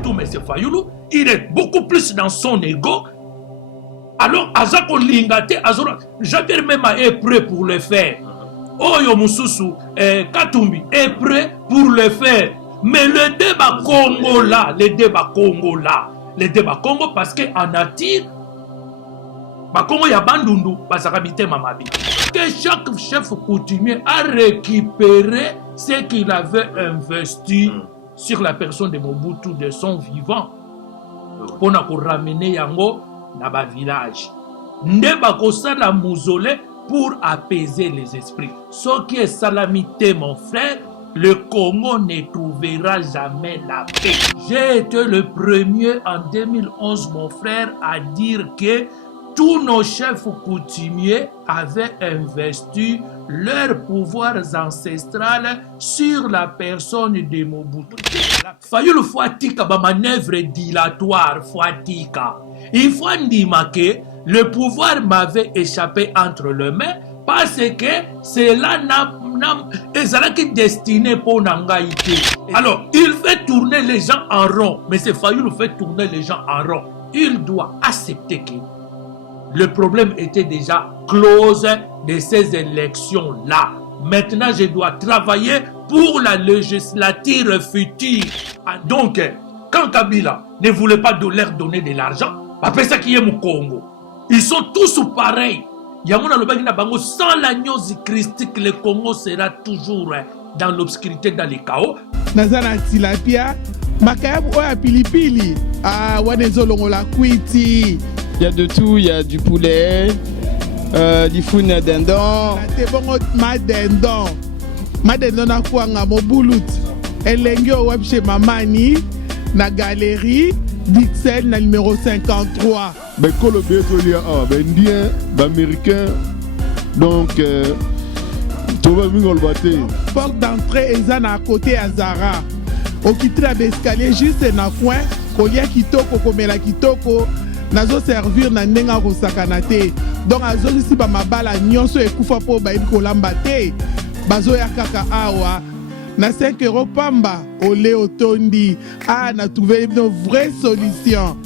Mobutu, M. Fayoulou, il est beaucoup plus dans son ego. Alors, Azako Lingate, Jean-Pierre Mema est prêt pour le faire. Oyo Mususu, Katumbi est prêt pour le faire. Mais le débat Congo là, le débat Congo parce qu'en attire, Congo ya bandundu, basakabite mamabi. Que chaque chef coutumier a récupéré ce qu'il avait investi sur la personne de Mobutu de son vivant pour ramener yango dans le village. Nde kosala mausolée pour apaiser les esprits. Ce qui est salamité, mon frère, le Congo ne trouvera jamais la paix. J'ai été le premier en 2011, mon frère, à dire que tous nos chefs coutumiers avaient investi leurs pouvoirs ancestrales sur la personne de Mobutu. Fayoulou Fouatika, ma manœuvre dilatoire, Fouatika. Il faut dire que le pouvoir m'avait échappé entre les mains parce que cela est destiné pour Nangaïté. Alors, il fait tourner les gens en rond, mais c'est Fayoulou fait tourner les gens en rond. Il doit accepter que le problème était déjà close de ces élections-là. Maintenant, je dois travailler pour la législature future. Donc, quand Kabila ne voulait pas leur donner de l'argent, après ça qui est mon Congo, ils sont tous pareils. Sans l'agneau christique, le Congo sera toujours dans l'obscurité, dans le chaos. Nazana tilapia, makayabu oya pilipili, wanezolongola kwiti. Il y a de tout, il y a du poulet, du foune dindon. Madendon na kuanga mobulut. Elenge o web chez Mamani, na galerie, Dixel na numéro 53. Ben Colombien, ben Indien, ben Américain, donc tout va mieux le porte d'entrée est à côté à Zara. Au quitter l'escalier juste na coin, kolia kitoko komela kitoko. Nazo servir na ndenga kosakana te. Donc azo ici ba mabala nyonso ekufa po ba kolamba te. Bazo ya kaka awa na 5 € pamba ole otondi. Ah, na trouvé une vraie solution.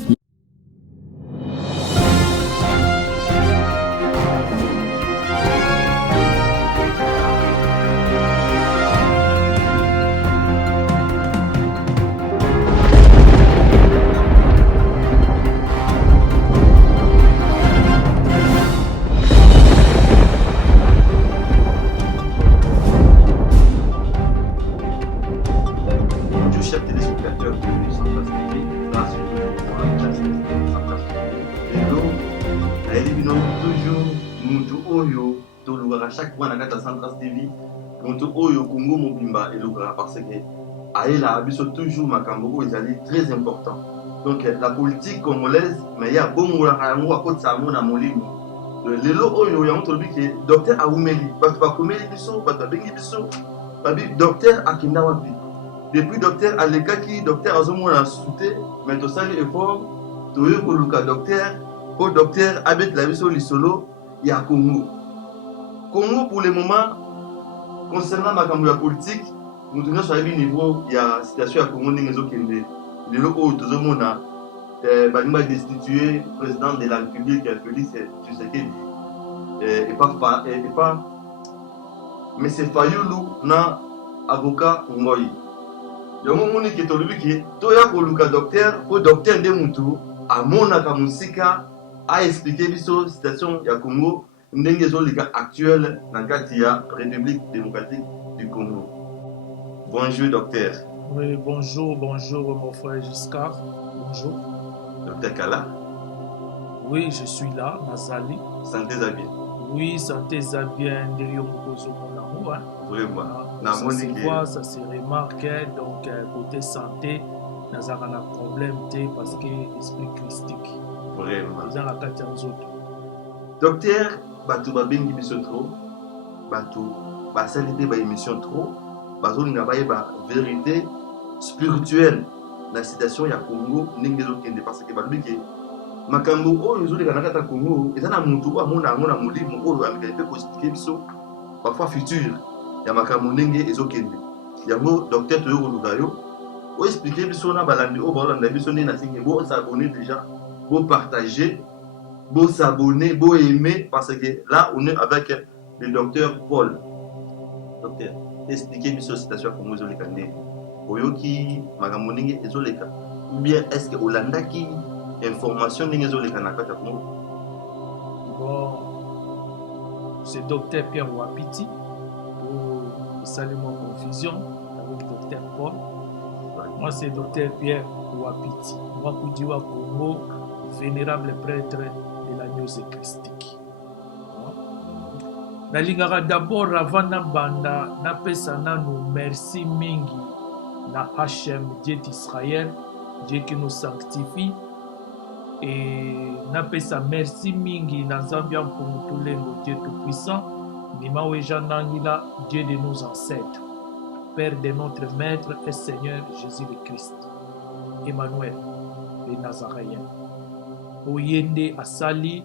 Chaque fois, on a Central TV, Oyo Congo Mobimba et Logra parce que Aïla a toujours Makambo est très important. Donc la politique congolaise, mais il y a bon moularango à côté de ça, mon amolimo. Le lot Oyo, il y a un truc qui est docteur Aoumeli, parce que Aoumeli Bisso, parce que Bengi Bisso, docteur Akindawapi. Depuis docteur Alekaki, docteur Azomo a sauté, mais tout ça, effort, Toyo Koluka docteur, pour docteur Abet Labiso Lisolo, il y a Congo. Congo, pour le moment, concernant la politique, nous tenons sur le niveau, il y a une situation à Congo, les locaux, tout le monde a destitué le président de la République, Félix Tshisekedi. Et pas. Mais c'est Fayoulou, na avocat Ngoyi. Il y a un moment qui est au début qui est docteur, pour docteur de Moutou, à Mona Kamusika, a expliqué la situation à Congo. Ndenge zo lika actuel dans la République démocratique du Congo. Bonjour docteur. Oui, bonjour mon frère Giscard. Bonjour. Docteur Kala. Oui, je suis là, Nazali. Santé à bien. Oui, santé à bien, derrière mon amour. Vraiment. Ça se remarque, donc côté santé, nous avons un problème parce que l'esprit christique. Vraiment. Nous avons la carte en zone. Docteur, bato babengi biso trop, bato basalite ba émission trop, bazo nga baye ba vérité spirituelle la situation ya Congo ndenge zokende parce que balobi ke makambo oyo ezoleka na kata Congo eza na mutu amona yango na molimo oyo amikali pe positive biso parfois futur ya makambo ndenge ezokende yango docteur toyo koluka yo Vous expliquez biso na balandi o balanda biso ndé na singi bo s'abonner déjà, bo partager, bo s'abonner, bo aimer parce que là on est avec le docteur Paul. Docteur, expliquez biso situation comme vous les candidats. Oyoki makambo ndenge ezoleka ou bien est-ce que olandaki information ndenge ezoleka na kata Congo? Bon, c'est docteur Pierre Wapiti pour saluer mon confusion avec docteur Paul. Moi c'est docteur Pierre Wapiti. Moi Koudiwa Congo, vénérable prêtre de la News Christique. Nalingaka d'abord avant na banda na pesa nanu merci mingi na Hachem, Dieu d'Israël, Dieu qui nous sanctifie. Et na pesa merci mingi na Zambia pour tous les Dieu tout-puissant, Nimawe Janangila, Dieu de nos ancêtres, Père de notre Maître et Seigneur Jésus le Christ, Emmanuel, le Nazaréen. Oyende Asali,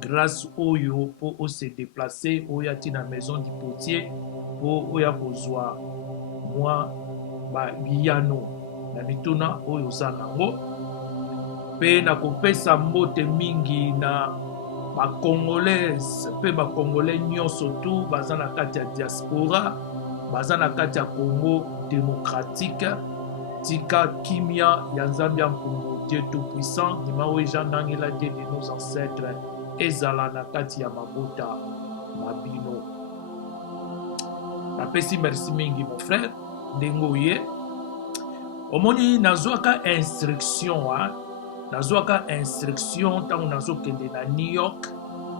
grâce Oyo pour se déplacer, Oyati na maison du potier, pour Oya Kozwa, moi, Biyano, na mituna Oyo Zanango. Pe na kopesa mbote mingi na Congolaise, pe Congolais nyonso tu baza na kati ya diaspora, baza na kati ya Congo démocratique, tika kimia ya Nzambe Mpungu Dieu tout puissant, Nimawe Janangila Dieu de nos ancêtres, ezala na kati ya mabota mabino. Napesi merci mingi mon frère, ndengoye. Omoni nazwaka instruction nazwaka instruction tango nazokende na New York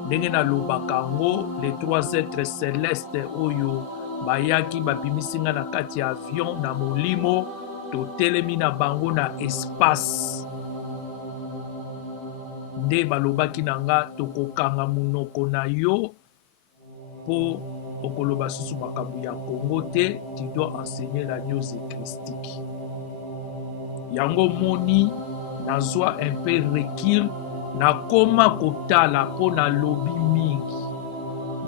ndenge nalobaka ngo les trois êtres célestes oyo bayaki bapimisinga na kati ya avion na molimo totelemi na bango na espace nde balobaki na nga tokokanga munoko na yo po okoloba susu makambo ya Congo te, tu dois enseigner la news christique. Yango moni nazwa un peu recul na koma kotala po na lobby mingi.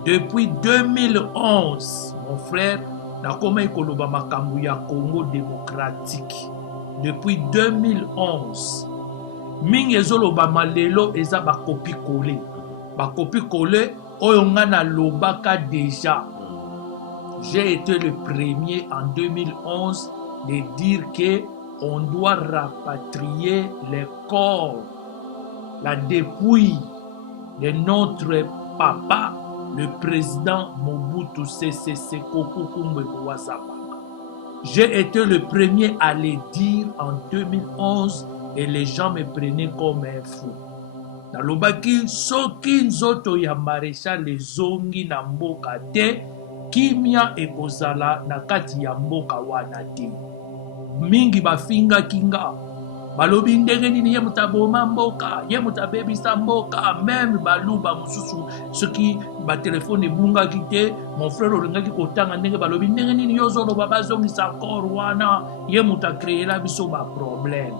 Depuis 2011, mon frère, na koma ekoloba makambo ya Congo démocratique. Depuis 2011, mingi ezoloba malelo eza ba copie collé. Ba copie collé oyo nga na lobaka déjà. J'ai été le premier en 2011 de dire que on doit rapatrier les corps, la dépouille de notre papa, le président Mobutu Sese Seko Kukumbe Ouazaba. J'ai été le premier à le dire en 2011 et les gens me prenaient comme un fou. Nalobaki soki nzoto ya maréchal ezongi na mboka te, kimia ekozala na kati ya mboka wana te. Mingi bafinga kinga balobi ndenge nini ye mutaboma mboka, ye mutabebisa mboka, même baluba mususu soki ba telefone bunga kite mon frère olingaki kotanga ndenge balobi ndenge nini yozolo babazongisa kor wana ye mutakreela biso ba problème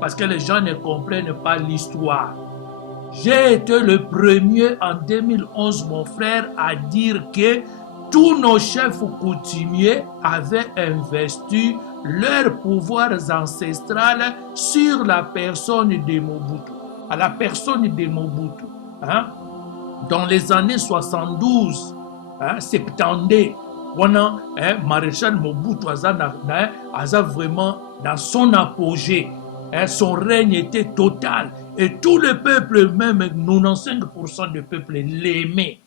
parce que les gens ne comprennent pas l'histoire. J'ai été le premier en 2011 mon frère à dire que tous nos chefs coutumiers avaient investi leurs pouvoirs ancestrales sur la personne de Mobutu. À la personne de Mobutu. Dans les années 72, 70, maréchal Mobutu a vraiment dans son apogée. Son règne était total. Et tout le peuple, même 95% du peuple, l'aimait.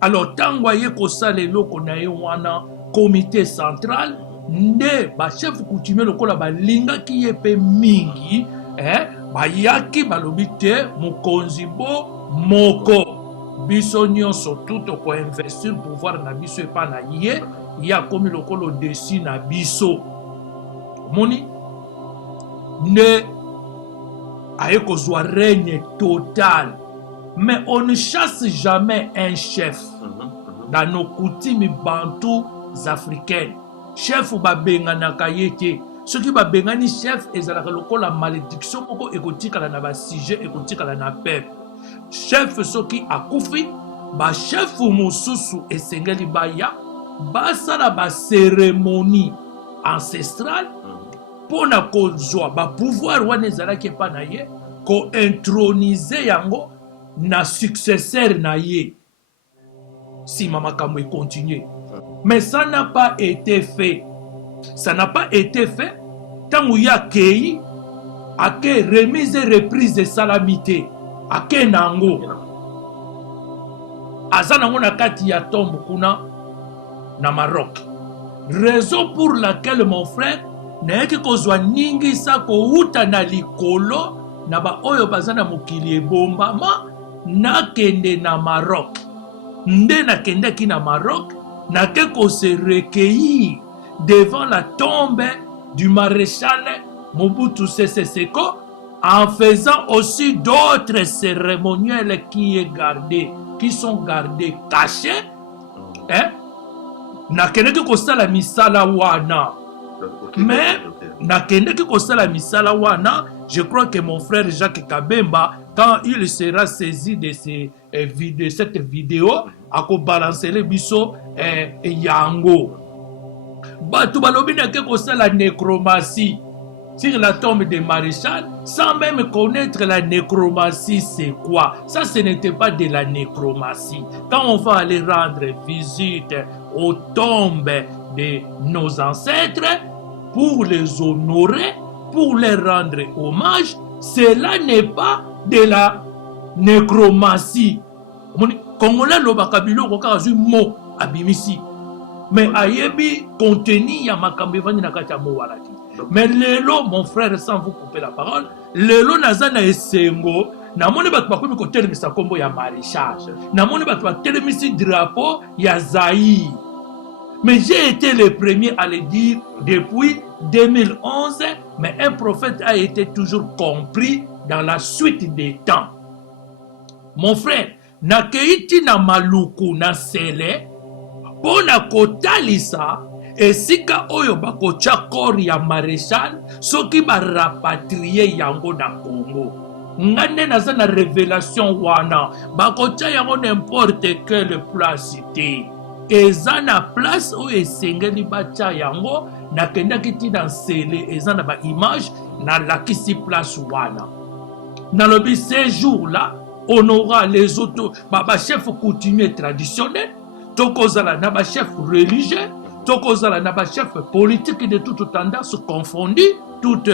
Alors, tant qu'on a eu un comité central, nde ba chef coutumier lokola ba linga ki yepe mingi ba yaki balobi te mokonzi bo moko biso nyonso tout ko investir pouvoir na biso epa na ye ya komi lokolo desi na biso moni ne aye kozwa règne total. Mais on ne chasse jamais un chef dans nos coutumes bantous africaines. Chef ba bengana kayete. Ce qui ba bengani chef ezalaka lokola malédiction moko ekotikala na ba sujet ekotikala na peuple. Chef soki akufi ba chef mususu esengeli baya basala ba cérémonie ancestrale pona kozwa ba pouvoir wana ezalaki epa na ye kointronize yango na successeur na ye sima makambo ekontinue. Mais ça n'a pas été fait. Ça n'a pas été fait tant qu'il y a kei ake remise et reprise de salamité ake nango aza nango na kati ya tombe kuna na Maroc. Raison pour laquelle mon frère nayaki kozwa ningisa kouta na likolo na ba oyo baza na mokili ebombama nakende na Maroc. Nde nakendaki na Maroc nake ko se recueillir devant la tombe du maréchal Mobutu Sese Seko en faisant aussi d'autres cérémoniels qui sont gardés cachés. Hein? Nakendaki kosala misala wana. Mais nakendaki kosala misala wana, je crois que mon frère Jacques Kabemba, quand il sera saisi de cette vidéo, ako balancer le biso yango. Batu balobi nake kosala nécromancie sur la tombe de maréchal sans même connaître la nécromancie c'est quoi. Ça ce n'était pas de la nécromancie. Quand on va aller rendre visite aux tombes de nos ancêtres pour les honorer, pour les rendre hommage, cela n'est pas de la nécromancie. Congolais lobaka biloko kaka zwi mo abimisi. Mais ayebi contenu ya makambo evandi na kati ya mo wana te. Mais lelo mon frère, sans vous couper la parole, lelo naza na esengo namoni bato bakomi kotelemisa kombo ya maréchal, namoni bato batelemisi drapeau ya Zaïre. Mais j'ai été le premier à le dire depuis 2011, mais un prophète a été toujours compris dans la suite des temps. Mon frère, nakeiti na maluku na sele pona kotalisa esika oyo bakotia kor ya maréchal soki barapatrie yango na Congo. Ngande naza na révélation wana bakotia yango n'importe quelle place te. Eza na place oyo esengeli batia yango nakendaki ti na nsele eza na ba image na lakisi place wana. Nalobi ces jours-là on aura les autres chefs coutumiers traditionnels, tokozala na ba chefs religieux, tokozala na ba chefs politiques de toute tendance confondue, toute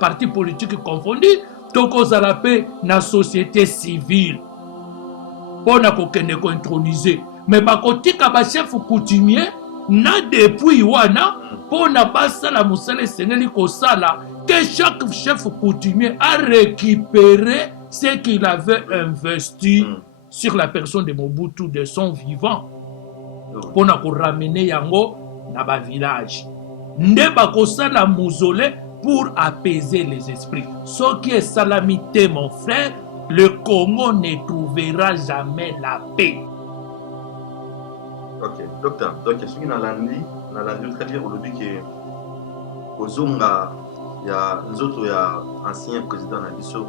parti politique confondue, tokozala pe na société civile. Pona kokende ko introniser, mais bakotika ba chefs coutumiers na depuis wana pona basala musala seneli kosala que chaque chef coutumier a récupéré ce qu'il avait investi sur la personne de Mobutu de son vivant pour ramener yango na ba village. Nde bakosala mausolée pour apaiser les esprits. Ce qui est salamité, mon frère, le Congo ne trouvera jamais la paix. Ok, docteur, donc je suis dans l'année très bien aujourd'hui que Ozonga, il y a nous autres, il y a ancien président Nabiso,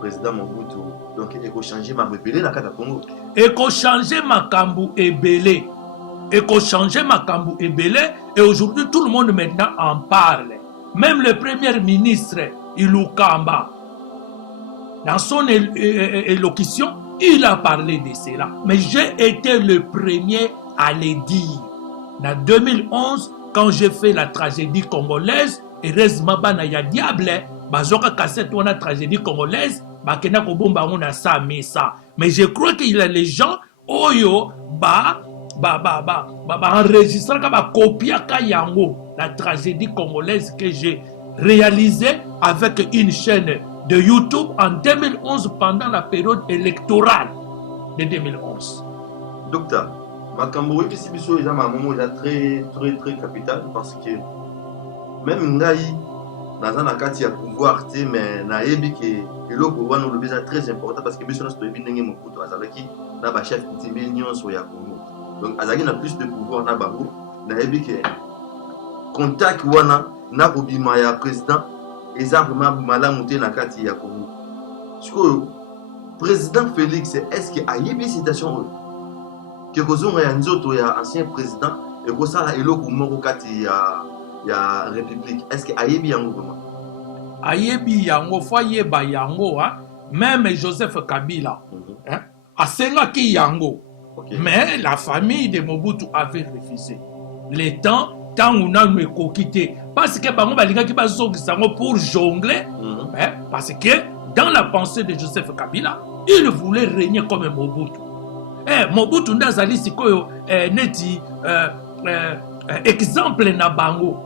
président Mobutu, donc il faut changer ma rebelle la carte Congo. Il faut changer ma kambu ebele. Il faut changer ma kambu ebele et aujourd'hui tout le monde maintenant en parle. Même le premier ministre Ilukamba, dans son élocution, il a parlé de cela. Mais j'ai été le premier à le dire. En 2011, quand j'ai fait la tragédie congolaise, heureusement, il y a diable, bazoka cassette la tragédie congolaise, bakena ko bomba on a ça mais ça. Mais je crois qu'il y a les gens oyo enregistrer ba copia ka yango la tragédie congolaise que j'ai réalisée avec une chaîne de YouTube en 2011 pendant la période électorale de 2011. Docteur, makambo oui si biso eza mamomo eza très capital parce que même ngai naza na kati ya pouvoir te mais na yebi ke eloko wana lo beza très important parce que biso na sto yebi ndenge Mobutu azalaki na ba chef coutumier nyonso ya Congo. Donc azalaki na plus de pouvoir na bango na yebi ke contact wana na kobima ya président eza vraiment malamu te na kati ya Congo. Sikoyo président Félix est-ce que ayebi citation que kozonga ya nzoto ya ancien président et kosala eloko moko kati ya république est-ce que ayebi yango vraiment ayebi yango fo ayeba yango même Joseph Kabila asengaki yango. Okay. Mais la famille de Mobutu avait refusé. Le temps on a nous quitté parce que bango balingaki bazokisango pour jongler parce que dans la pensée de Joseph Kabila il voulait régner comme Mobutu. Mobutu ndazali sikoyo neti exemple na bango.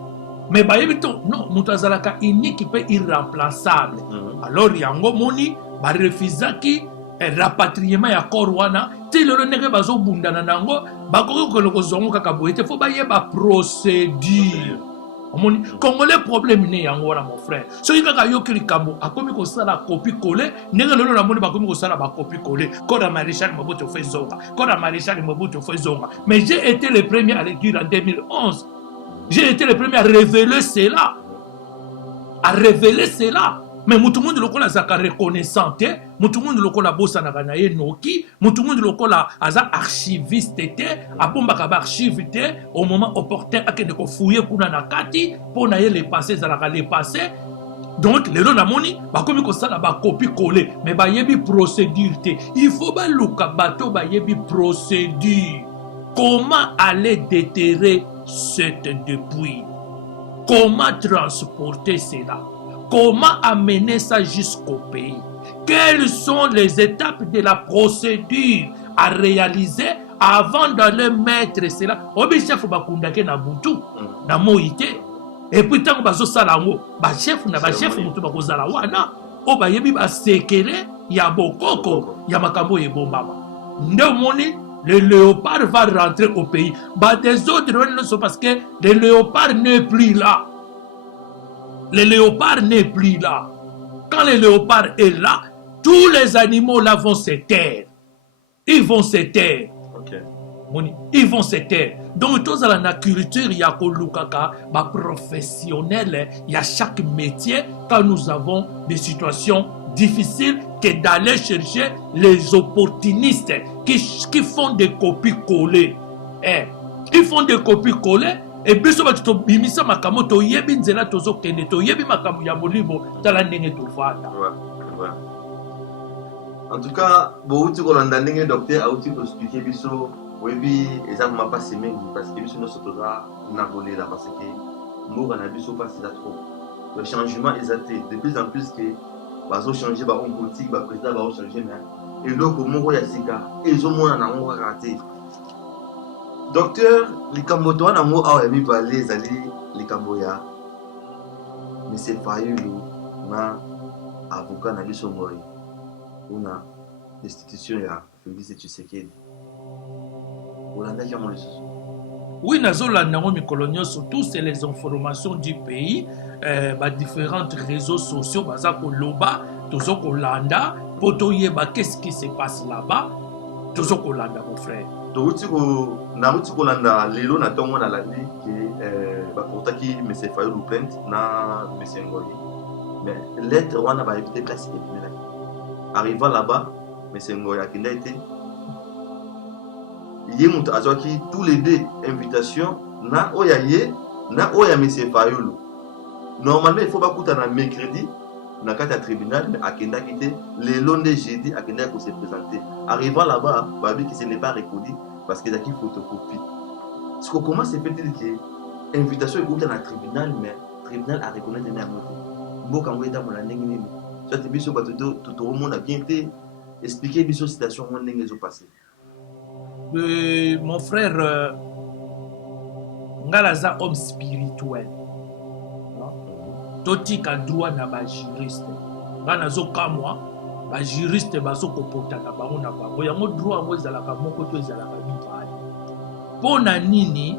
Mais bayebi to non mutu azalaka unique pe irremplaçable. Alors yango moni ba refusaki rapatriement ya korwana ti lelo ndenge bazobundana nango bakoki koloko zongo kaka boye te fo bayeba procédure. Omoni congolais problème ne yango wana mon frère soki kaka yoki likambo akomi kosala copie coller ndenge lelo na moni bakomi kosala ba copie coller kona maréchal Mobutu fait zonga kona maréchal Mobutu fait zonga. Mais j'ai été le premier à le dire en 2011. J'ai été le premier à révéler cela. Mais mutu mundu lokola zaka reconnaissant te, mutu mundu lokola bossa na ganaye noki, mutu mundu lokola aza archiviste te, abombaka ba archive te, au moment opportun akende ko fouiller kuna na kati, pour na ye le passé zalaka le passé. Donc lelo na moni bakomi ko sala ba copie coller, mais ba yebi procédure te. Il faut ba luka bato ba yebi procédure. Comment aller déterrer cette dépouille? Comment transporter cela? Comment amener ça jusqu'au pays? Quelles sont les étapes de la procédure à réaliser avant d'aller mettre cela? Obi chef bakundake na butu na moïté. Et puis tant bazo salango, ba chef na ba chef mutu bakozala wana, o ba yebi ba sekele ya bokoko ya makambo ebombama. Nde moni le léopard va rentrer au pays. Bah des autres ne sont parce que le léopard n'est plus là. Le léopard n'est plus là. Quand le léopard est là, tous les animaux là vont se taire. Ils vont se taire. Okay. Ils vont se taire. Donc, tous dans la culture, il y a professionnel, il y a chaque métier. Quand nous avons des situations difficiles, que d'aller chercher les opportunistes qui font des copies-collées. Ils font des copies-collées. Et puis, si tu bimisa makamo to yebi nzela tozo kende to yebi makamo ya molimo tala ndenge to fata. Ouais. En tout cas, beaucoup de Rolanda ndenge docteur a aussi expliqué biso webi ezama pas semaine parce que biso no sotoza na volé là parce que nous on a biso pas c'est trop. Le changement est até de plus en plus que bazo changer ba homme politique ba président ba changer mais et donc moko ya sika ils ont moins na ngo raté. Docteur, les Cambotois n'ont pas aimé parler les Camboya. Mais c'est pas eux, na avocat na biso mori. On a l'institution ya Félix Tshisekedi. On a déjà mon leçon. Oui, nazolanda ngo mikolonio surtout c'est les informations du pays, différents réseaux sociaux baza ko loba, tozo ko landa, poto yeba qu'est-ce qui se passe là-bas, tozo ko landa mon frère. Nauti kolanda lelo na tongo na landi ke bakotaki monsieur Fayulu plainte na monsieur Ngoli mais lettre wana ba éviter place et puis arrivant là-bas monsieur Ngoli a kenda été yemuta azwaki tous les deux invitations na oya ye na oya monsieur Fayulu normalement il faut pas kuta na mercredi na kata tribunal mais akenda kité lelo nde jeudi akenda ko se présenter arrivant là-bas babi que ce n'est pas reconnu parce qu'il y a qui photocopie. Ce qu'on commence c'est peut-être que invitation est dans le tribunal mais le tribunal a reconnu les mêmes mots. Bon quand on est dans la ligne, soit tu biso tout le monde a bien été expliquer biso situation où les ont passé. Mon frère ngalaza homme spirituel. Toti ka droit na ba juriste. Bana zo kamwa ba juriste bazo kopota na bango na bango yango droit ngo ezalaka moko to ezalaka mibale pona nini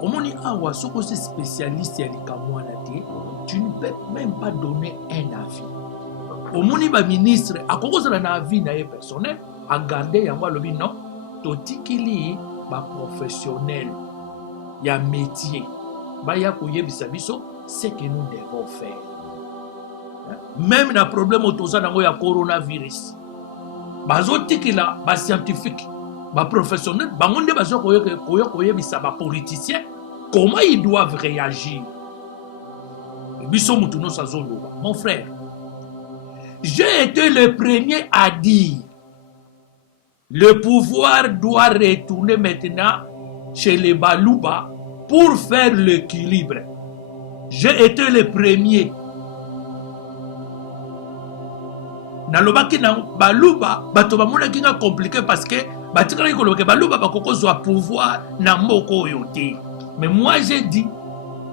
omoni awa soko se spécialiste ya likamwa na te tu ne peux même pas donner un avis omoni ba ministre akokozala na avis na ye personnel a garder yango alobi non totikili ba professionnel ya métier ba ya koyebisa biso ce que nous devons faire. Même le problème autour de coronavirus. Bazotikila, ba scientifique, ba professionnel, ba monde bazo koye bisa ba politicien, comment ils doivent réagir. Mon frère, j'ai été le premier à dire le pouvoir doit retourner maintenant chez les Baluba pour faire l'équilibre. J'ai été le premier. Nalobaki na Baluba, bato bamona kinga compliqué parce que batikala ikoloke Baluba bakoko zwa pouvoir na moko yote. Mais moi j'ai dit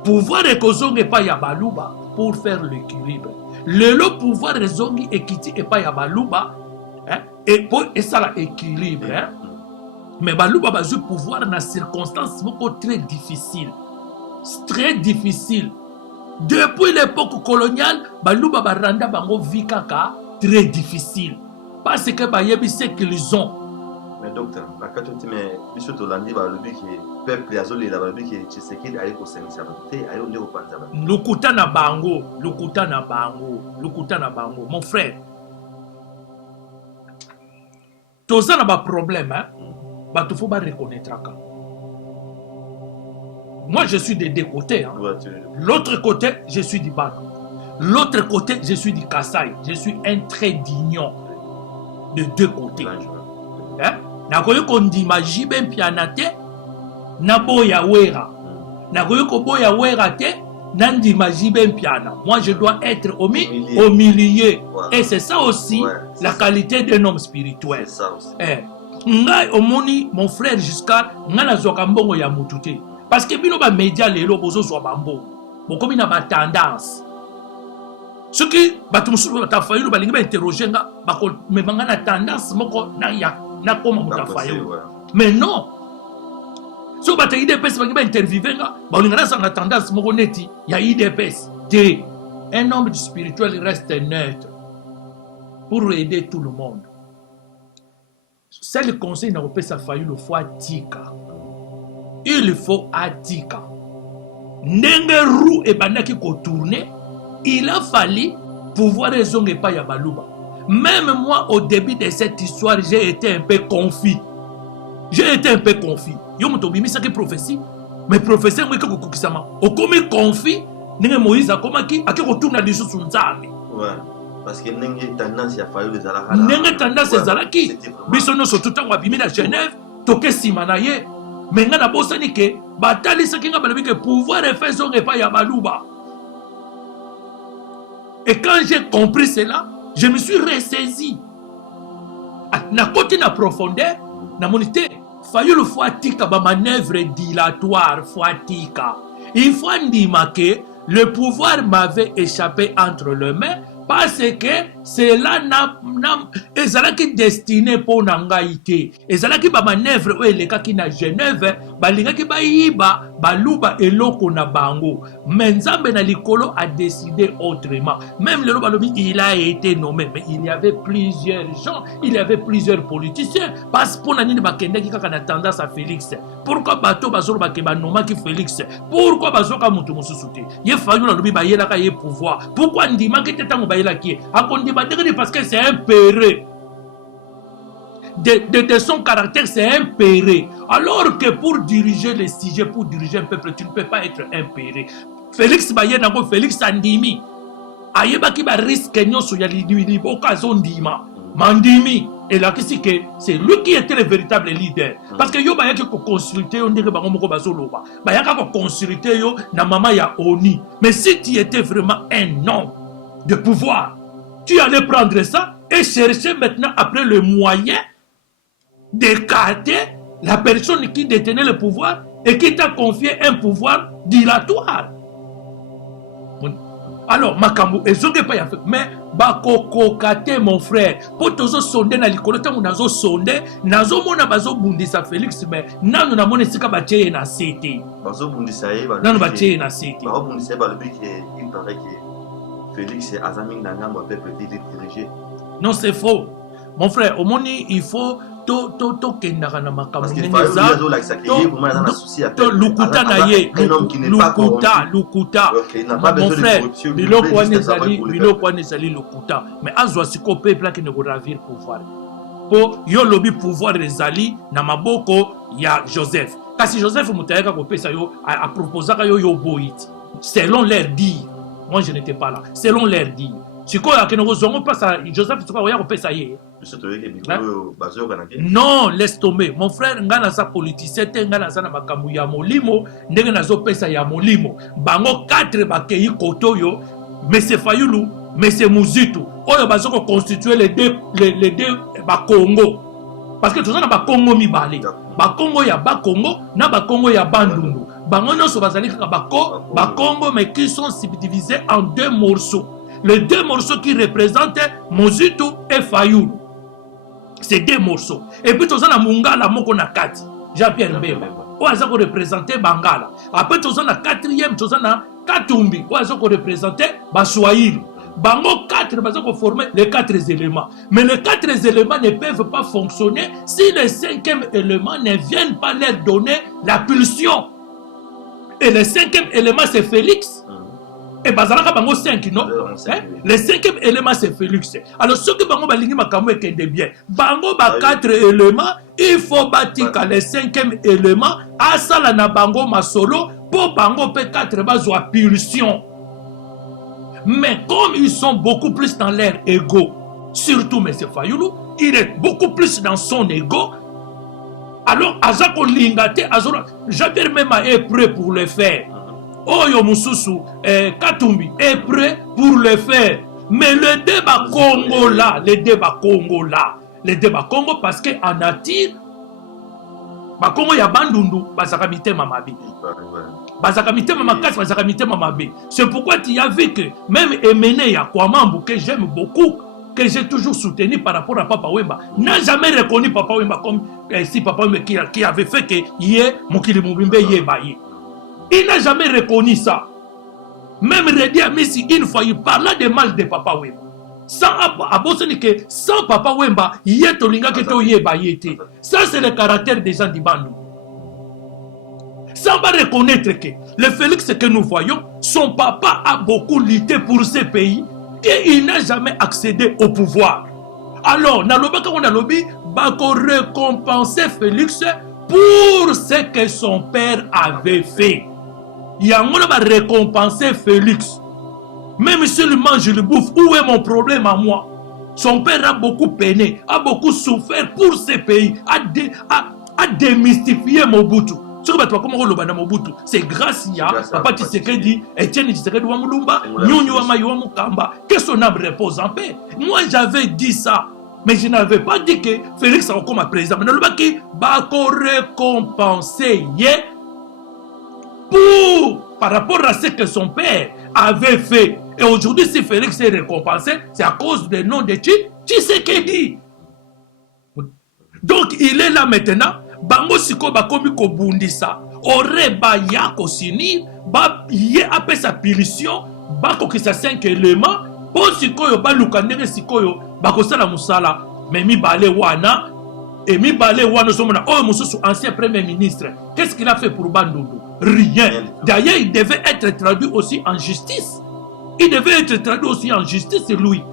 pouvoir ekozonge pa ya Baluba pour faire l'équilibre. Le pouvoir rezongi ekiti et pas ya Baluba hein, et pour ça l'équilibre hein. Mais Baluba a eu pouvoir dans circonstances très difficiles. Très difficiles. Depuis l'époque coloniale, Baluba a rendu bango vie kaka très difficile. Parce que Bayebi c'est qu'ils ont. Mais docteur, la carte mais Monsieur Tolandi va le dire que peuple azoli la balubi que Tshisekedi aille au service te aille au panza. Lukuta na bango, lukuta na bango, lukuta na bango. Mon frère. Tout ça n'a pas de problème hein. Bah, il faut pas reconnaître. Moi, je suis des deux côtés. Hein. Ouais, l'autre côté, je suis du Bano. L'autre côté, je suis du Kassai. Je suis un trait d'union de deux côtés. Hein? Nakoyo kondima jibe pianate, naboya wera. Nakoyo koboya wera te, nandima jibe piana. Moi, je dois être au milieu. Ouais. Et c'est ça aussi la qualité d'un homme spirituel. C'est ça aussi. Ngai omoni mon frère jusqu'à ngana zoka mbongo ya mutute parce que bino ba média lelo bozo zo bambo bokomi na ba tendance ce qui batumusu ta fayilu balingi ba interroger nga bako me banga na tendance moko na ya na koma muta fayilu mais non so bata IDPS bangi ba interviewer nga ba linga na tendance moko neti ya IDPS te un homme spirituel reste neutre pour aider tout le monde. C'est le conseil n'a pas sa failli le fois tika. Il faut atika. Nengeru et banaki ko tourner. Il a fallu pouvoir raisonner pas ya Baluba. Même moi au début de cette histoire, j'ai été un peu confus. J'ai été un peu confus. Yo mutobimi ça que prophétie. Mais professeur moi que kokisama. Au comme confus, nenge Moïse a comment qui a que retourner des choses sur Nzambe. Ouais. Parce que n'engue tendance ya fayo les alaka. N'engue tendance les alaki. Bisono surtout tant wabimi na Genève, toke simanaye. Mais nga na bosani ke batali sakinga balobi que pouvoir faire son pas ya Baluba. Et quand j'ai compris cela, je me suis ressaisi. Na côté na profondeur, na monité, fayo le fois tika ba manœuvre dilatoire fois tika. Il faut dire que le pouvoir m'avait échappé entre les mains. Parce que cela n'a qui destiné pour Nangaïté. Et cela qui va manœuvre où les cas qui na Genève, balinga qui ba yiba, baluba et loko na bango. Menzambe na likolo a décidé autrement. Même le Lobalobi, il a été nommé, mais il y avait plusieurs gens, il y avait plusieurs politiciens. Parce que pour nani bakende qui a tendance à Félix. Pourquoi bateau bazolo bakeba noma qui Félix? Pourquoi bazoka mutu mususuti? Ye fayu na lobi ba yela ka ye pouvoir. Pourquoi ndima ki tetango parce que c'est un péré. De son caractère, c'est un péré. Alors que pour diriger les sujets, pour diriger un peuple, tu ne peux pas être un péré. Félix Baye Nango, Félix Andimi. Ayeba qui va risquer nyoso ya lidiwi occasion ndima. Mandimi. Et là, c'est lui qui était le véritable leader. Parce que yo baya qui consulter, on dirait bango moko bazoloba. Baya qui consulter yo na mama ya Oni. Mais si tu étais vraiment un homme de pouvoir, tu allais prendre ça et chercher maintenant après le moyen d'écarter la personne qui détenait le pouvoir et qui t'a confié un pouvoir dilatoire. Alors, Makambo, et ce n'est pas fait, mais Bakoko Kate, mon frère, pour tous sonder na likolo, tant on a sondé, nazo mona bazo bundisa Félix, mais nanu na mona sika bache na cité. Bazo bundisa ye, nanu bache na cité. Bazo bundisa ba le but qu'il paraît que Félix et Azaming Nangam avaient peut-être dirigé. Non, c'est faux. Mon frère, au monde, il faut to kendaka na makambo. Parce qu'il faut lukuta na ye, lukuta. Mon frère, biloko wana ezali lukuta. Mais azwa siko peuple qui ne ko ravir pouvoir. Po yo lobi pouvoir ezali na maboko ya Joseph. Kasi Joseph Moutayaka kopesa yo a proposé yo yo boiti. Selon leur dire. Moi je n'étais pas là. Selon leur dire. Sikoyo akenoko zongo pasa Joseph sikoyo ya kopesa ye. Non, laisse tomber. Mon frère ngana sa politicien te ngana sa na makambu ya molimo ndenge nazo pesa ya molimo. Bango 4 bakei kotoyo, Monsieur Fayulu, Monsieur Muzitu. Oyo bazoko constituer les deux ba Congo. Parce que tout ça na ba Congo mibale. Ba Congo ya ba Congo na ba Congo ya Bandundu. Bango nyonso bazali kaka ba Congo mais qui sont subdivisés en 2 morceaux. Les 2 morceaux qui représentent Muzitu et Fayulu. C'est 2 morceaux. Et puis, tu as Mungala Moko Nakati, Jean-Pierre Mbemba. On a représenté Bangala. Après, tu as 4e, tu as Katumbi. On a représenté Baswahili. Bango 4, ils ont formé les 4 éléments. Mais les 4 éléments ne peuvent pas fonctionner si le 5e élément ne vient pas leur donner la pulsion. Et le 5e élément, c'est Félix. Et bazalaka bango 5 non le 5e élément c'est Félix. Alors ceux qui bango balingi makambo ekende bien bango ba 4 éléments il faut bâtir le 5e élément asala na bango masolo pour bango pe 4 bazwa pulsion. Mais comme ils sont beaucoup plus dans leur ego, surtout M. Fayulu, il est beaucoup plus dans son ego. Alors azako lingate azora Jean-Pierre Mbemba est prêt pour le faire. Oyo Mususu Katumbi est prêt pour le faire. Mais le débat Congo là, le débat Congo parce que en nature, Congo ya Bandundu, basakamite mamabi. Basakamite mamakasi, basakamite mamabi. C'est pourquoi tu as vu que même Emene ya Kwamambu que j'aime beaucoup, que j'ai toujours soutenu par rapport à Papa Wemba, n'a jamais reconnu Papa Wemba comme si Papa Wemba qui avait fait que yé Mokili Mubimbe yé baye. Il n'a jamais reconnu ça. Même Redi Amisi, une fois, il parla de mal de Papa Wemba. Sans Papa Wemba, il y a Tolinga qui est. Ça, c'est le caractère des gens d'Ibandou. Sans pas reconnaître que le Félix que nous voyons, son papa a beaucoup lutté pour ce pays et il n'a jamais accédé au pouvoir. Alors, Nalobaka on a lobby, Bako récompenser Félix pour ce que son père avait fait. Il y a un monde qui va récompenser Félix. Même s'il mange le bouffe, où est mon problème à moi? Son père a beaucoup peiné, a beaucoup souffert pour ce pays, a démystifié Mobutu. C'est grâce à Papa Tshisekedi, Etienne Tshisekedi wa Mulumba, Nyonyo wa Mayo wa Mukamba, que son âme repose en paix. Moi j'avais dit ça. Mais je n'avais pas dit que Félix a comme président. Mais il va récompenser pour par rapport à ce que son père avait fait. Et aujourd'hui, si Félix est récompensé, c'est à cause du nom de Tshisekedi. Donc il est là maintenant. Bango siko bakomi ko bundisa. Ore ba ya ko sini. Ba ye apé sa punition. Ba ko kisa 5 éléments. Po siko yo ba lukandere siko yo. Bakosala musala mais mi balé wana et mi balé wana somona oh mususu ancien premier ministre qu'est-ce qu'il a fait pour Bandundu? Rien. D'ailleurs il devait être traduit aussi en justice. Il devait être traduit aussi en justice lui.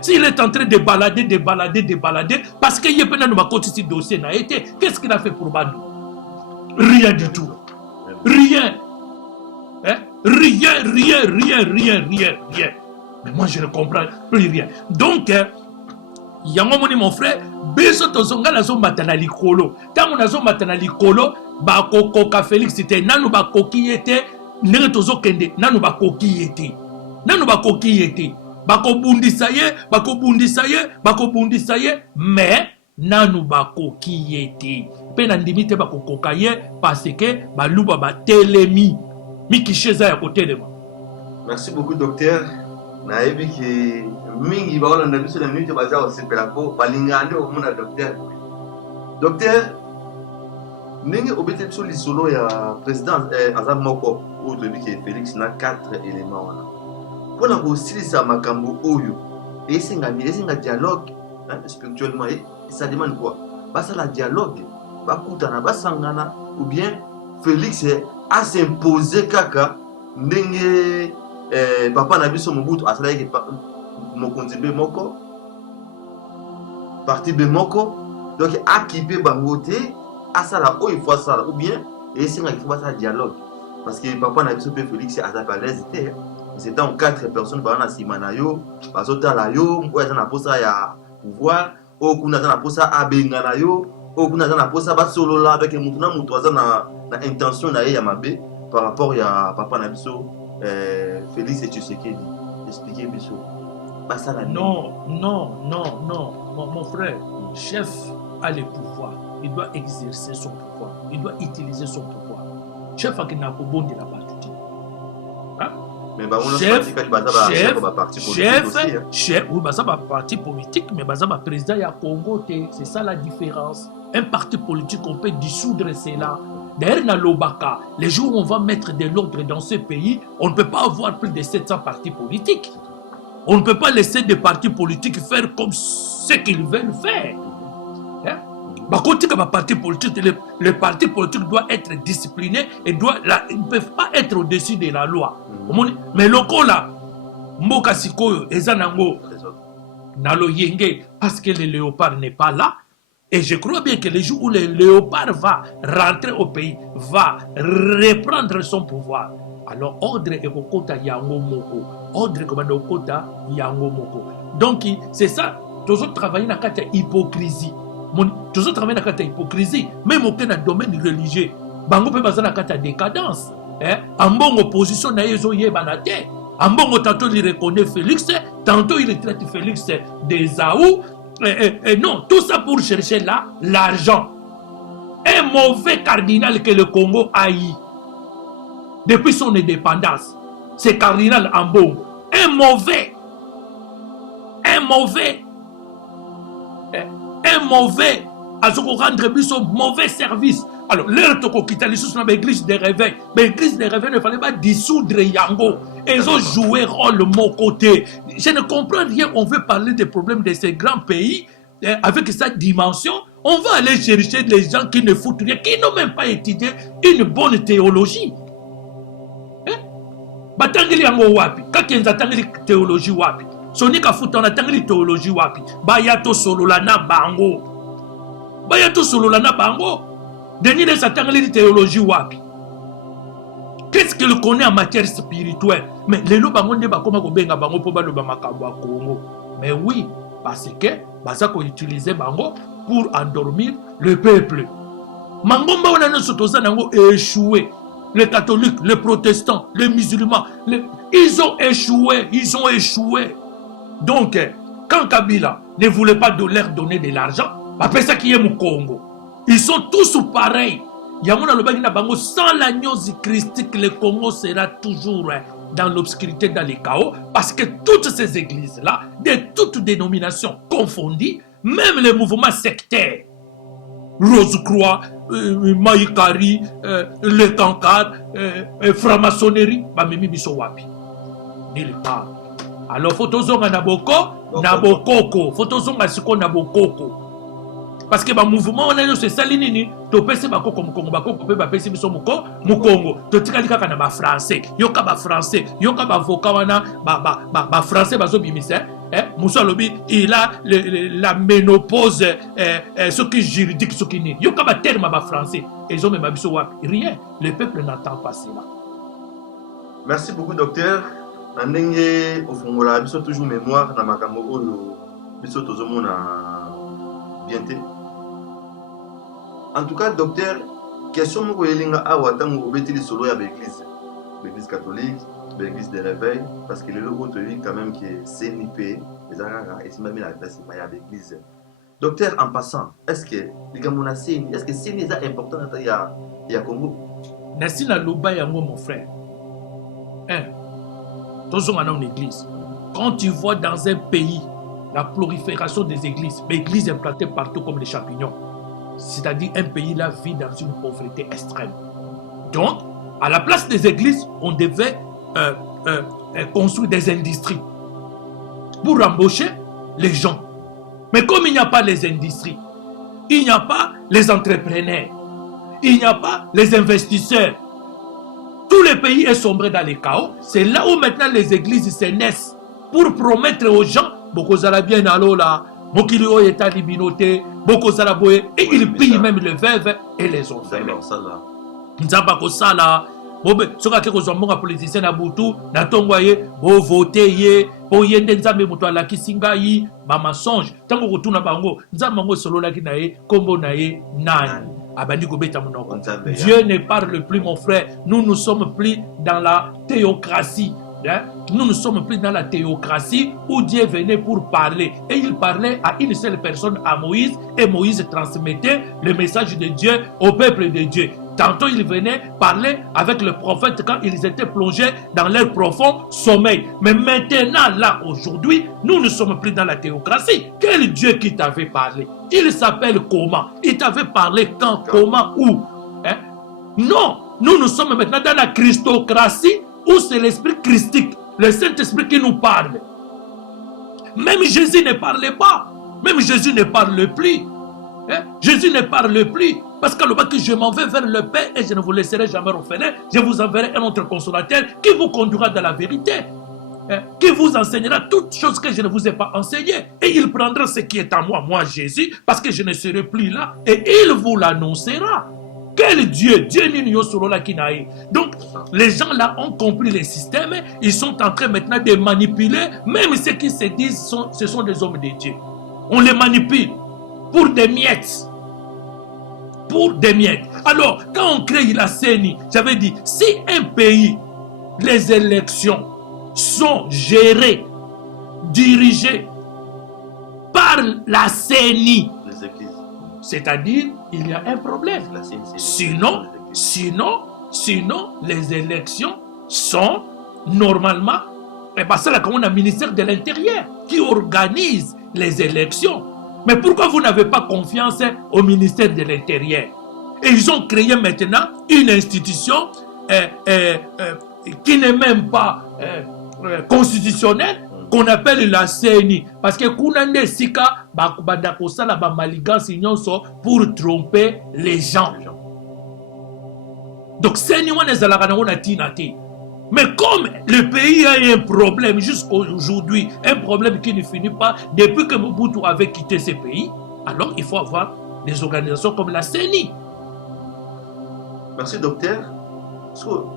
S'il est en train de balader parce qu'il y a plein de ma côté dossier n'a été qu'est-ce qu'il a fait pour Bandundu? Rien du tout. Rien. Rien. Mais moi je ne comprends plus rien. Donc, yango moni mon frère, beso tozonga na zo matana likolo. Tango na zo matana likolo, ba koka Félix c'était nanu ba koki était, ndenge tozo kende nanu ba koki était. Bako bundisa ye, mais nanu ba koki était. Pe na ndimite ba koka ye parce que ba luba ba telemi. Miki cheza ya kotelema. Merci beaucoup docteur. Naebi ki mingi ba wala ndabiso na minute baza osepela ko balingande omuna docteur ndenge obete biso lisolo ya président azam moko o tobi ki Félix na 4 éléments wana pona ko silisa makambo oyo esenga dialogue spirituellement et ça demande quoi basa la dialogue bakutana basangana ou bien Félix a s'imposer kaka ndenge papa na biso Mobutu asalaki mokonzi be moko parti be moko donc akipé bango te à ça là, il faut ça ou bien et c'est il faut pas ça dialogue parce que papa n'a pas Félix à sa l'aise était c'était en 4 personnes par na simanayo bazota la yo mpo na posa ya pouvoir o kuna na posa abenga na yo o kuna na posa ba solo là avec mutu na mutu na intention na ya mabe par rapport ya papa na biso Félix et Tshisekedi expliquer biso ba ça la non mon frère chef a le pouvoir il doit exercer son pouvoir il doit utiliser son pouvoir chef a kina ko bondi la batuti hein mais bah on chef oui bah ça va parti politique mais bah ça va président ya Congo c'est ça la différence un parti politique on peut dissoudre cela. D'ailleurs, dans l'Obaka, les jours où on va mettre de l'ordre dans ce pays, on ne peut pas avoir plus de 700 partis politiques. On ne peut pas laisser des partis politiques faire comme ce qu'ils veulent faire. Hein? Bah, quand il y a un parti politique, les partis politiques doivent être disciplinés et ils ne peuvent pas être au-dessus de la loi. Mais le cas là, Mboka Sikoyo, Ezanango, Nalo Yenge, parce que le léopard n'est pas là. Et je crois bien que le jour où le léopard va rentrer au pays, va reprendre son pouvoir, alors ordre et kokota yango moko, ordre commando kota yango moko. Donc c'est ça, tous autres travaillent dans la hypocrisie. Tous autres travaillent dans la hypocrisie, même au domaine religieux. Bango peut passer dans la décadence. En bonne opposition, na yezo yebanate. En bon tantôt il reconnaît Félix, tantôt il traite Félix des Aou. Non, tout ça pour chercher là l'argent. Un mauvais cardinal que le Congo a eu depuis son indépendance, c'est cardinal Ambongo. Un mauvais, à ce qu'on rendre son mauvais service. Alors, l'heure de quitter l'église des réveils, mais l'église des réveils ne fallait pas dissoudre Yango. Ils ont joué rôle de mon côté. Je ne comprends rien. On veut parler des problèmes de ces grands pays avec cette dimension. On va aller chercher les gens qui ne foutent rien, qui n'ont même pas étudié une bonne théologie. Batangeli Yango wapi? Kakenza tangeli théologie wapi? Sonika futana tangeli théologie wapi? Bayato sololana bango. Bayato sololana bango. Denis de Satangeli théologie wapi? Qu'est-ce qu'il connaît en matière spirituelle? Mais les lois bangonde bakoma ko benga bango po baloba makambo ya Congo. Mais oui, parce que bazako utiliser bango pour endormir le peuple. Mangomba on a no sotoza nango échoué. Les catholiques, les protestants, les musulmans, ils ont échoué. Donc, quand Kabila ne voulait pas leur donner de l'argent, après ça qui est mon Congo. Ils sont tous pareils. Sans l'agneau christique, le Congo sera toujours dans l'obscurité, dans les chaos, parce que toutes ces églises-là, de toutes dénominations confondues, même les mouvements sectaires, Rose-Croix, Maïkari, le Kankar, franc-maçonnerie, Mimi Bisowapi. Nulle part. Alors, Photozonga Nabokoko, Photozonga Siko Nabokoko. Parce que le mouvement, on a ce salinini, tu peux se bako comme Congo, bako peut pas passer biso Mukongo, tu tika kaka na ba français, yoka ba français, yoka ba vokawana, ba français bazo bimise, Moussa Lobi, il a la ménopause, ce qui est juridique, ce qui n'est. Yoka ba terme ba français, ils ont même biso wapi, rien, le peuple n'entend pas cela. Merci beaucoup docteur. Nandenge ofungola biso toujours mémoire na makambo oyo biso tozomona bienté. En tout cas, docteur, question moko yelinga awa tango obetili solo ya l'église catholique, l'église des réveils, parce que le logo te dit quand même que CNIP, les arara, et c'est même la place de l'église. Docteur, en passant, est-ce que les Gamona CNI, est-ce que CNI est important dans le Congo? Merci la loba yango mon frère. Tous on a une église. Quand tu vois dans un pays la prolifération des églises, mais églises implantées partout comme les champignons. C'est-à-dire un pays là vit dans une pauvreté extrême. Donc, à la place des églises, on devait construire des industries pour embaucher les gens. Mais comme il n'y a pas les industries, il n'y a pas les entrepreneurs, il n'y a pas les investisseurs, tout le pays est sombré dans les chaos. C'est là où maintenant les églises se naissent pour promettre aux gens beaucoup bien alors là Mokili oyo etali binote, boko zala boye, et il pille même les veuves et les orphelins. Nzamba ko sala, bobe, soka ke ko zombonga politicien na butu, na tongwa ye, bo vote ye, bo yende nzambe mutu ala kisinga yi, ba mensonge. Tango ko tuna bango, nzamba ngo solo la ki na ye, kombo na ye nani. Abandi ko beta monoko. Dieu ne parle plus mon frère, nous ne sommes plus dans la théocratie. Nous ne sommes plus dans la théocratie où Dieu venait pour parler. Et il parlait à une seule personne, à Moïse, et Moïse transmettait le message de Dieu au peuple de Dieu. Tantôt il venait parler avec le prophète quand ils étaient plongés dans leur profond sommeil. Mais maintenant, là, aujourd'hui, nous ne sommes plus dans la théocratie. Quel Dieu qui t'avait parlé? Il s'appelle comment? Il t'avait parlé quand, comment, où? Non, nous sommes maintenant dans la christocratie où c'est l'esprit christique, le Saint-Esprit qui nous parle. Même Jésus ne parlait pas. Même Jésus ne parle plus. Jésus ne parle plus. Parce que je m'en vais vers le Père et je ne vous laisserai jamais orphelin. Je vous enverrai un autre consolateur qui vous conduira dans la vérité. Qui vous enseignera toutes choses que je ne vous ai pas enseignées. Et il prendra ce qui est à moi, moi Jésus, parce que je ne serai plus là. Et il vous l'annoncera. Quel Dieu? Dieu n'y solo la kinaï. Donc, les gens là ont compris les systèmes. Ils sont en train maintenant de manipuler. Même ceux qui se disent, ce sont des hommes de Dieu. On les manipule pour des miettes. Pour des miettes. Alors, quand on crée la CENI, j'avais dit, si un pays, les élections sont gérées, dirigées par la CENI, c'est-à-dire, il y a un problème. Sinon, les élections sont normalement, c'est là qu'on a un ministère de l'Intérieur qui organise les élections. Mais pourquoi vous n'avez pas confiance au ministère de l'Intérieur? Et ils ont créé maintenant une institution qui n'est même pas constitutionnelle, qu'on appelle la CENI. Parce que Kounande Sika, Bakubadakosala, Bamaligan, pour tromper les gens. Donc, CENI, on est à la tinati. Mais comme le pays a un problème jusqu'aujourd'hui, un problème qui ne finit pas, depuis que Mobutu avait quitté ce pays, alors il faut avoir des organisations comme la CENI. Merci, docteur.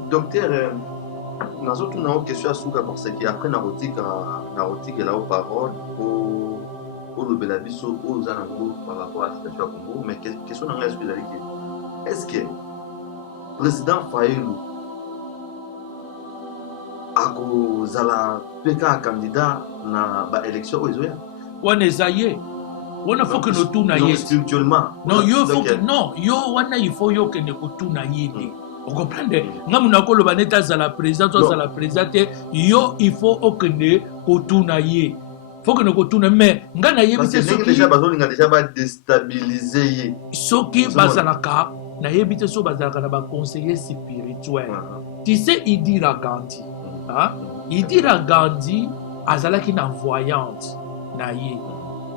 Docteur, nous avons une question à Souka parce qu'après Narotique est là aux paroles, au Lobelabiso, aux Anango par rapport à la situation à Congo. Mais question dans est-ce que le président Fayulu a un candidat dans l'élection aux Oya? On est aillé. On a faut que nous tournions spirituellement. Non, il faut que non, il faut que nous tournions. Vous comprenez? Ngamuna ko loba neta za la présidente, za la présidente, il faut que nous tournions. Faut que nous tournions, mais ngana yebite soki déjà ba déstabiliser. Soki bazalaka na yebite so bazalaka na ba conseiller spirituel. Tu sais Indira Gandhi. Indira Gandhi azalaki na voyante na ye.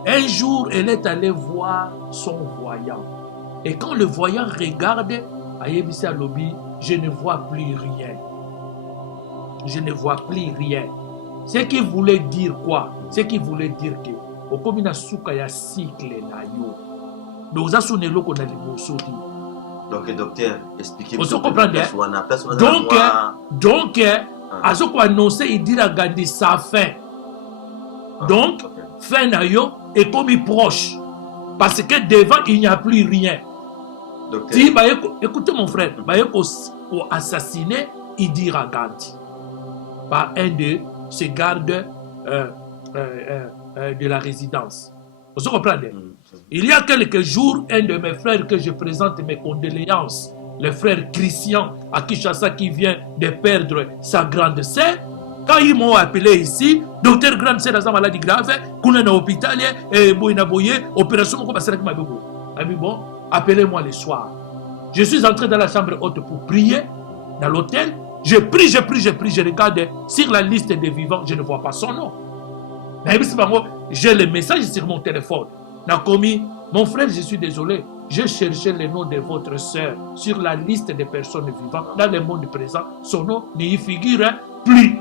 Un jour, elle est allée voir son voyant. Et quand le voyant regarde, Ayebisi Alobi, je ne vois plus rien. Je ne vois plus rien. Ce qui voulait dire quoi? Ce qui voulait dire que, au komina souka ya cycle na yo. Donc, ça sonne le qu'on a les mots sautés. Donc, docteur, expliquez-moi. Vous comprenez? Donc, Azo ko annoncer Indira Gandhi sa fin. Donc, fin na yo est comme proche. Parce que devant, il n'y a plus rien. Si, écoutez mon frère, pour assassiner Indira Gandhi par un de ses gardes de la résidence. Vous comprenez? Il y a quelques jours, un de mes frères que je présente mes condoléances, le frère Christian à Kinshasa qui vient de perdre sa grande sœur, quand ils m'ont appelé ici, docteur grande sœur dans sa maladie grave, qu'on est dans l'hôpital, et opération, bon, appelez-moi le soir. Je suis entré dans la chambre haute pour prier, dans l'hôtel. Je prie, je regarde sur la liste des vivants, je ne vois pas son nom. J'ai le message sur mon téléphone. Nakomi, mon frère, je suis désolé. J'ai cherché le nom de votre sœur sur la liste des personnes vivantes dans le monde présent. Son nom n'y figure plus.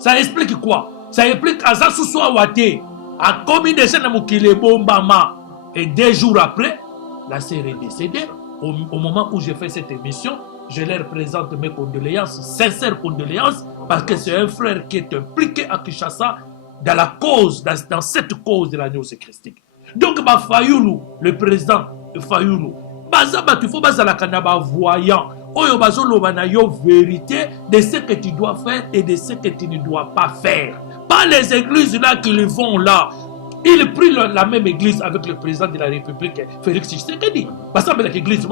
Ça explique quoi? Ça explique Azasu soit Wate. a commis déjà na mokili bombama. Et 2 jours après, la sœur est décédée. Au moment où j'ai fait cette émission, je leur présente mes condoléances, sincères condoléances, parce que c'est un frère qui est impliqué à Kinshasa dans la cause, dans cette cause de l'agneau christique. Donc, Fayoulou, le président Fayoulou, il faut que voyant, vérité de ce que tu dois faire et de ce que tu ne dois pas faire. Pas les églises là qui le font là. Il prit la même église avec le président de la République, Félix Tshisekedi. Parce que l'église,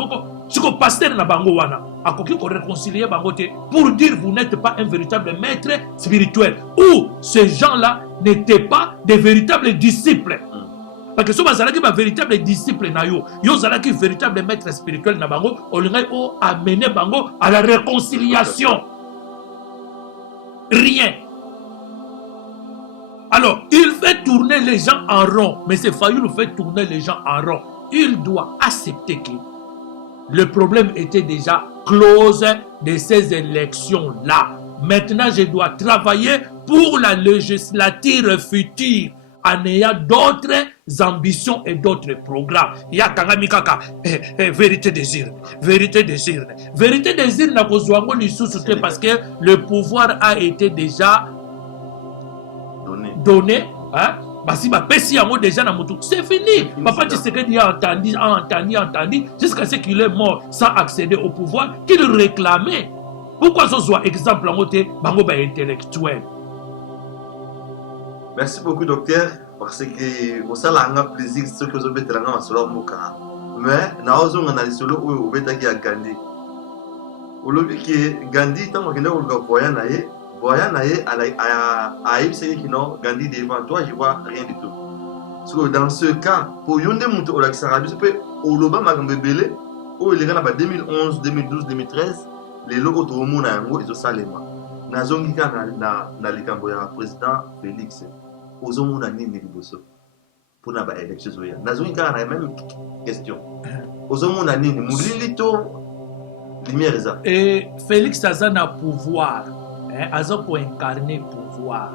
si le pasteur na bango wana, a koki ko réconcilier bangote pour dire vous n'êtes pas un véritable maître spirituel. Ou ces gens-là n'étaient pas des véritables disciples. Parce que si vous êtes un véritable disciple, vous êtes un véritable maître spirituel, on aurait amené bango à la réconciliation. Rien. Alors, il fait tourner les gens en rond. Mais c'est Fayoulou fait tourner les gens en rond. Il doit accepter que le problème était déjà close de ces élections-là. Maintenant, je dois travailler pour la législature future en ayant d'autres ambitions et d'autres programmes. Il y a Kangami Kaka, vérité désir, vérité désir. Vérité désir n'a pas besoin de parce que le pouvoir a été déjà donné. Hein? C'est fini. Papa Tshisekedi a entendu, jusqu'à ce qu'il est mort sans accéder au pouvoir, qu'il réclamait. Pourquoi ce soit exemple en côté intellectuel? Merci beaucoup, docteur, parce que vous savez, un plaisir, ce que vous avez fait dans le Moka. Mais, nous avons analysé le où vous avez Gandhi. Vous avez dit que Gandhi, tant que vous voyez, Gandhi devant toi, je ne vois rien du tout. Parce que dans ce cas, pour Yonde Mouto, au Sarabie, c'est que au Loba Magambele, où il est en 2011, 2012, 2013, les logos de Homo Nango, ils ont saléma. Nazongika na likambo ya président Félix. Ozomona nini liboso pour na ba élection zoya. Nazongika na même question. Ozomona nini mulili to lumière za. Et Félix Azana pouvoir. Azako incarner pouvoir.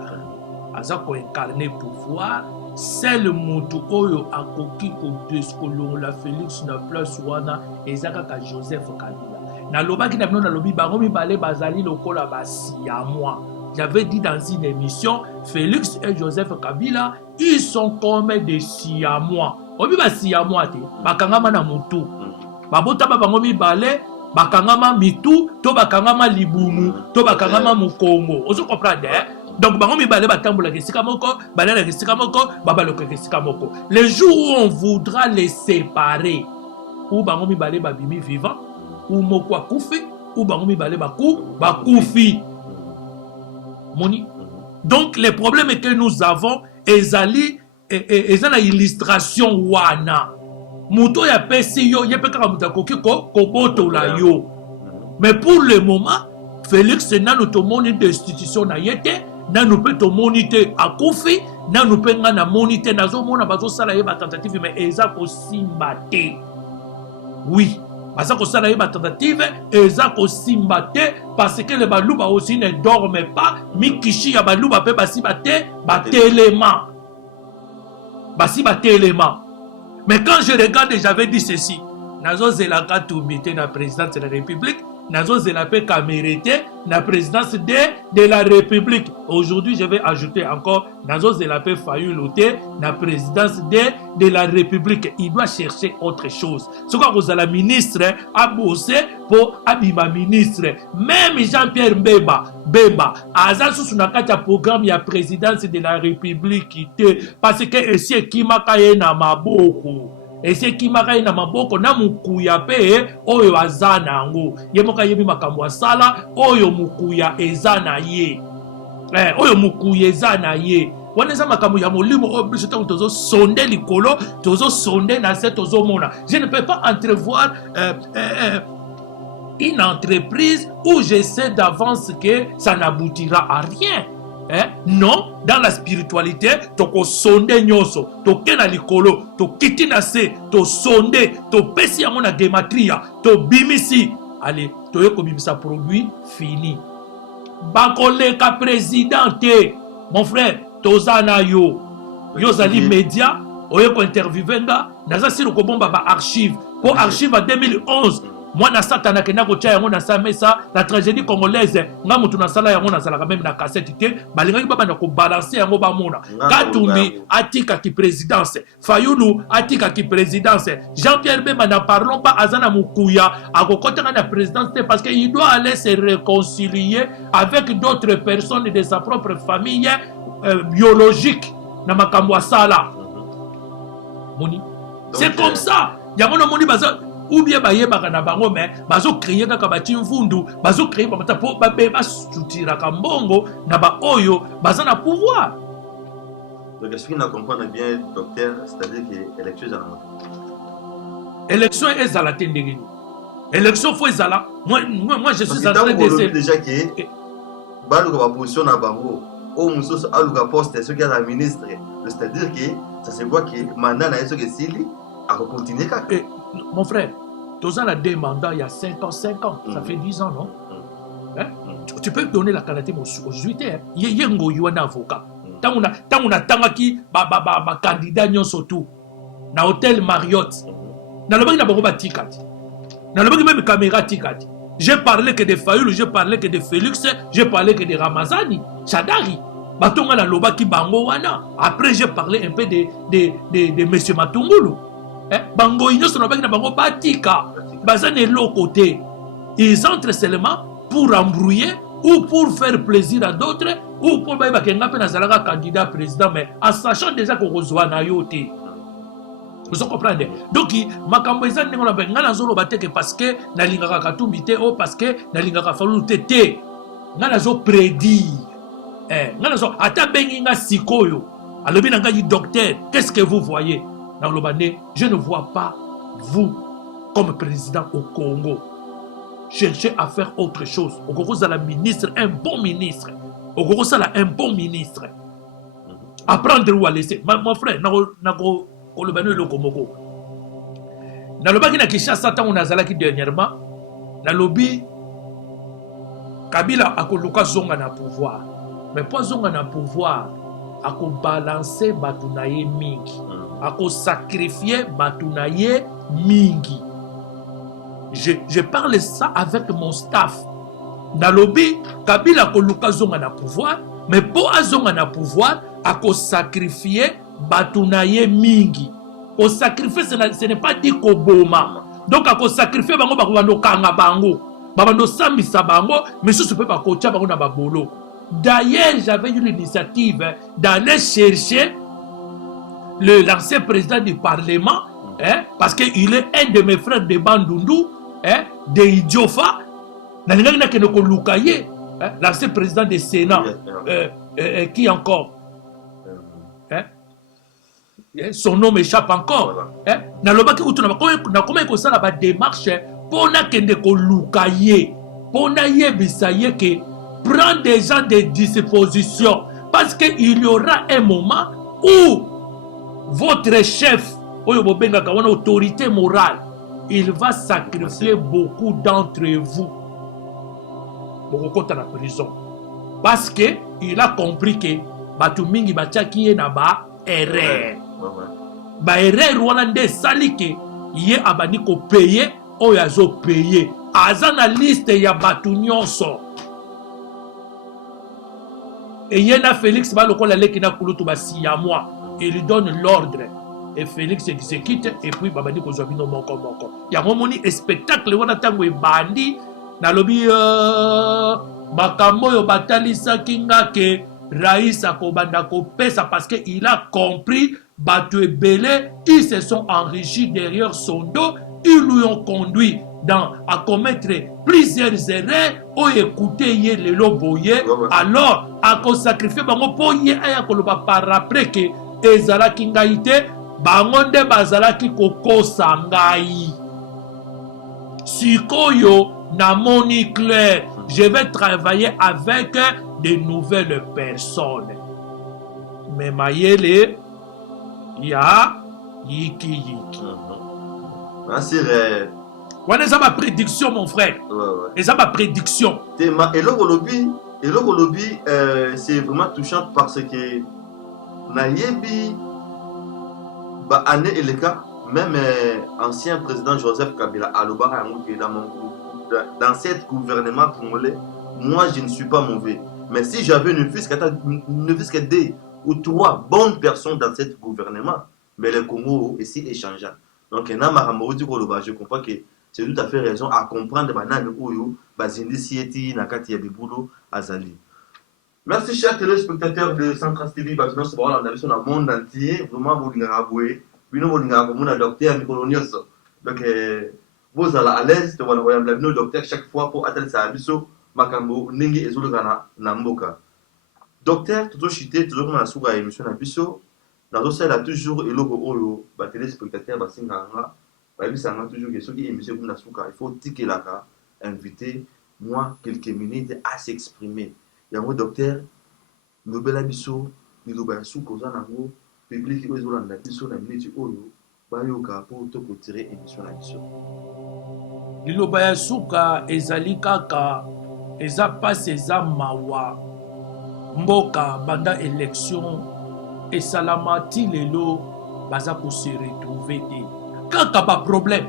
Azako incarner pouvoir. C'est le moto oyo akoki ko deskolon la Félix na place wana ezaka ka Joseph Kabila. Na loba ki na bino na lobi bango mibale bazali lokola basi ya moi. J'avais dit dans une émission, Félix et Joseph Kabila, ils sont comme des siamois. Obi ba siamois te, bakangama na mutu. Babota ba bango mibale bakangama mitu, to bakangama libumu, to bakangama mukongo. Ozo comprendre hein? Donc bango mibale batambola kesika moko, balala kesika moko, babaloka kesika moko. Le jour où on voudra les séparer, ou bango mibale babimi vivant, ou moko akufi, ou bango mibale bakufi. Moni. Donc le problème que nous avons, ezali ezana illustration wana. Muto ya pesi yo, yepe kaka mutakoki ko koboto la yo. Mais pour le moment, Félix n'a nous tomoni d'institution na yete, na nous peut tomonite akufi, na nous peut ngana monite nazo mona bazo sala yeba tentative mais eza ko simbate. Oui. Parce que ça a tentative et ça simbate parce que les balouba aussi ne dorment pas. Mikishi ya balouba pe basi bate batelema. Basi batelema. Mais quand je regarde, j'avais dit ceci. Nazo zelaka tumite na présidence de la République. Nazo zelapé camérité na présidence de la République. Aujourd'hui, je vais ajouter encore Nazo zelapé Fayoulou na présidence de la République. Il doit chercher autre chose. Ce que vous avez la ministre a bossé pour abima ministre. Même Jean-Pierre Bemba, Azan sous son programme, il y a présidence de la République. Parce que ici, qui m'a na maboko. Et ce qui m'a dit na maboko na mukuya pe oyo azana ngo yemoka yebi makambo asala oyo mukuya ezana ye oyo mukuya ezana ye waneza makambo ya molimo obligé tozo sonde likolo tozo sonde na se tozo mona. Je ne peux pas entrevoir une entreprise où je sais d'avance que ça n'aboutira à rien. Non, dans la spiritualité, toko sonde nyoso, to kena likolo, to kitina se, to sonde, to pesi yango na gematria, to bimisi. Allez, to yoko bimisa produit fini. Bakoleka présidente, mon frère, tozana yo. Yozali média, oyeko interviewer nga, naza silo ko bomba ba archive. Pour archive en 2011, moi na satana ke na ko tia yango na samesa la tragédie congolaise, nga mutu na sala yango na sala même na cassette te, balinga ki baba na ko balancer yango ba mona. Katumbi atika ki présidence, Fayulu atika ki présidence, Jean-Pierre Bemba na parlons pas azana mukuya, akokota na présidence parce que il doit aller se réconcilier avec d'autres personnes de sa propre famille biologique na makambo sala. Moni. C'est comme ça. Yango na moni baza ou bien bayebaka na bango mais bazo créer kaka bati mvundu, bazo créer ba po ba be ba soutira kambongo na ba oyo baza na pouvoir. Donc est-ce qu'il n'a comprendre bien docteur, c'est-à-dire que élection élection est à la tendengeni. Élection faut ezala. Moi je suis en train d'essayer déjà que baluka ba position na bango au musoso aluka poste ce qui est la ministre, c'est-à-dire que ça se voit que mandat na eso que sili à continuer kaka. Mon frère, tu as deux mandats il y a 5 ans, ça fait 10 ans, non? Hein? Tu peux donner la candidature aux 8 ans. Il y a un avocat. Tant on a tangaki ba candidat nyon surtout na hôtel Marriott. Dans le banc il y a beaucoup de tickets. Dans le banc même caméra tickets. J'ai parlé que de Fayulu, j'ai parlé que de Félix, j'ai parlé que de Ramazani, Chadari. Batonga na loba ki bango wana. Après j'ai parlé un peu de monsieur Matungulu. Bango igno sur na bango batika. Bazane l'autre côté. Ils entrent seulement pour embrouiller ou pour faire plaisir à d'autres ou pour baïba kenga pe nazalaka candidat président mais en sachant déjà qu'on reçoit na yote. Vous comprenez? Donc makambo ezane ngona benga na zolo bateke parce que na lingaka Katumbi te o parce que na lingaka Fayulu te. Ngana zo prédire. Ngana zo ata bengi nga sikoyo. Alobi na nga yi docteur, qu'est-ce que vous voyez? Dans le Bané, je ne vois pas vous comme président au Congo. Cherchez à faire autre chose. Au Congo, ça la ministre, un bon ministre. Au Congo, ça un bon ministre. Apprendre ou à laisser. Mon frère, nako le Bané le Komoko. Dans le Bané, qui chasse Satan, on a zalaki dernièrement. Dans le lobby, Kabila a koluka zonga na pouvoir. Mais pas zonga na pouvoir. A ko balancer batunaye mingi. A ko sacrifier batunaye mingi. Je parle ça avec mon staff. Dans le lobby, Kabila ko luka zonga na pouvoir, mais pour azonga na pouvoir, a ko sacrifier batunaye mingi. Ko sacrifier ce n'est pas dit ko boma. Donc a ko sacrifier bango bakobando kanga bango. Babando sambisa bango, mais ce peut pas kocha bango na babolo. D'ailleurs, j'avais eu l'initiative d'aller chercher l'ancien président du Parlement, parce qu'il est un de mes frères de Bandundu, de Idiofa, l'ancien président du Sénat, qui encore son nom m'échappe encore. Comment il ça la démarche pour que prendre des gens de disposition parce qu'il y aura un moment où votre chef, autorité morale, il va sacrifier beaucoup d'entre vous pour la prison parce qu'il a compris que Batumingi Bachaki est na erreur. Erreur Rwanda salike ye abani ko payer ou yazo payer azana liste ya batu nyonso. Et il y a Félix il lui donne l'ordre et Félix exécute et puis babadi ko zobino moko. Il y a un spectacle wana tango e bandi na lobi makambo yo batalisa kinga ke Raïs akobanda ko pesa parce que il a compris batu ebele ils se sont enrichis derrière son dos, ils lui ont conduit à commettre plusieurs erreurs ou écouter ye le loboye alors à sacrifier bango po ye aya koloba par après que ezalaki ngai te bango nde bazalaki kokosa ngai sikoyo namoni clair je vais travailler avec de nouvelles personnes mais mayele ya yiki merci. Ouais, c'est ma prédiction, mon frère. Et ça ma prédiction. Et le lobby, c'est vraiment touchant parce que nayebi ba année eleka même ancien président Joseph Kabila alobaka yango ke dans cet gouvernement congolais, moi je ne suis pas mauvais, mais si j'avais ne fût-ce que 2 ou 3 bonnes personnes dans cet gouvernement, mais le Congo est si échangeant. Donc je comprends que c'est tout à fait raison à comprendre banane oyo bazindi sieti nakati ya bibulo azali. Merci chers téléspectateurs de Central TV, parce que c'est vraiment la vision dans le monde entier, vraiment vous l'ingaboué, puis nous vous l'ingaboué un docteur Mikolonios. Donc vous allez à l'aise de voir le docteur chaque fois pour atteindre sa biso makambo ningi ezulugana na mboka. Docteur toujours chité toujours comme la souga émission na biso. Dans ce sens, toujours et logo oyo ba téléspectateurs basinganga ba bisanga toujours que ceux qui émission comme la souka il faut ticker la ka inviter moi quelques minutes à s'exprimer. Yango docteur lobela biso liloba souka za nango public oyo ezolanda biso na minute oyo bayoka pour to tirer émission na biso. Liloba ya souka ezali kaka eza passe eza mawa mboka banda élection et salamati lelo baza ko se retrouver te kaka ba problème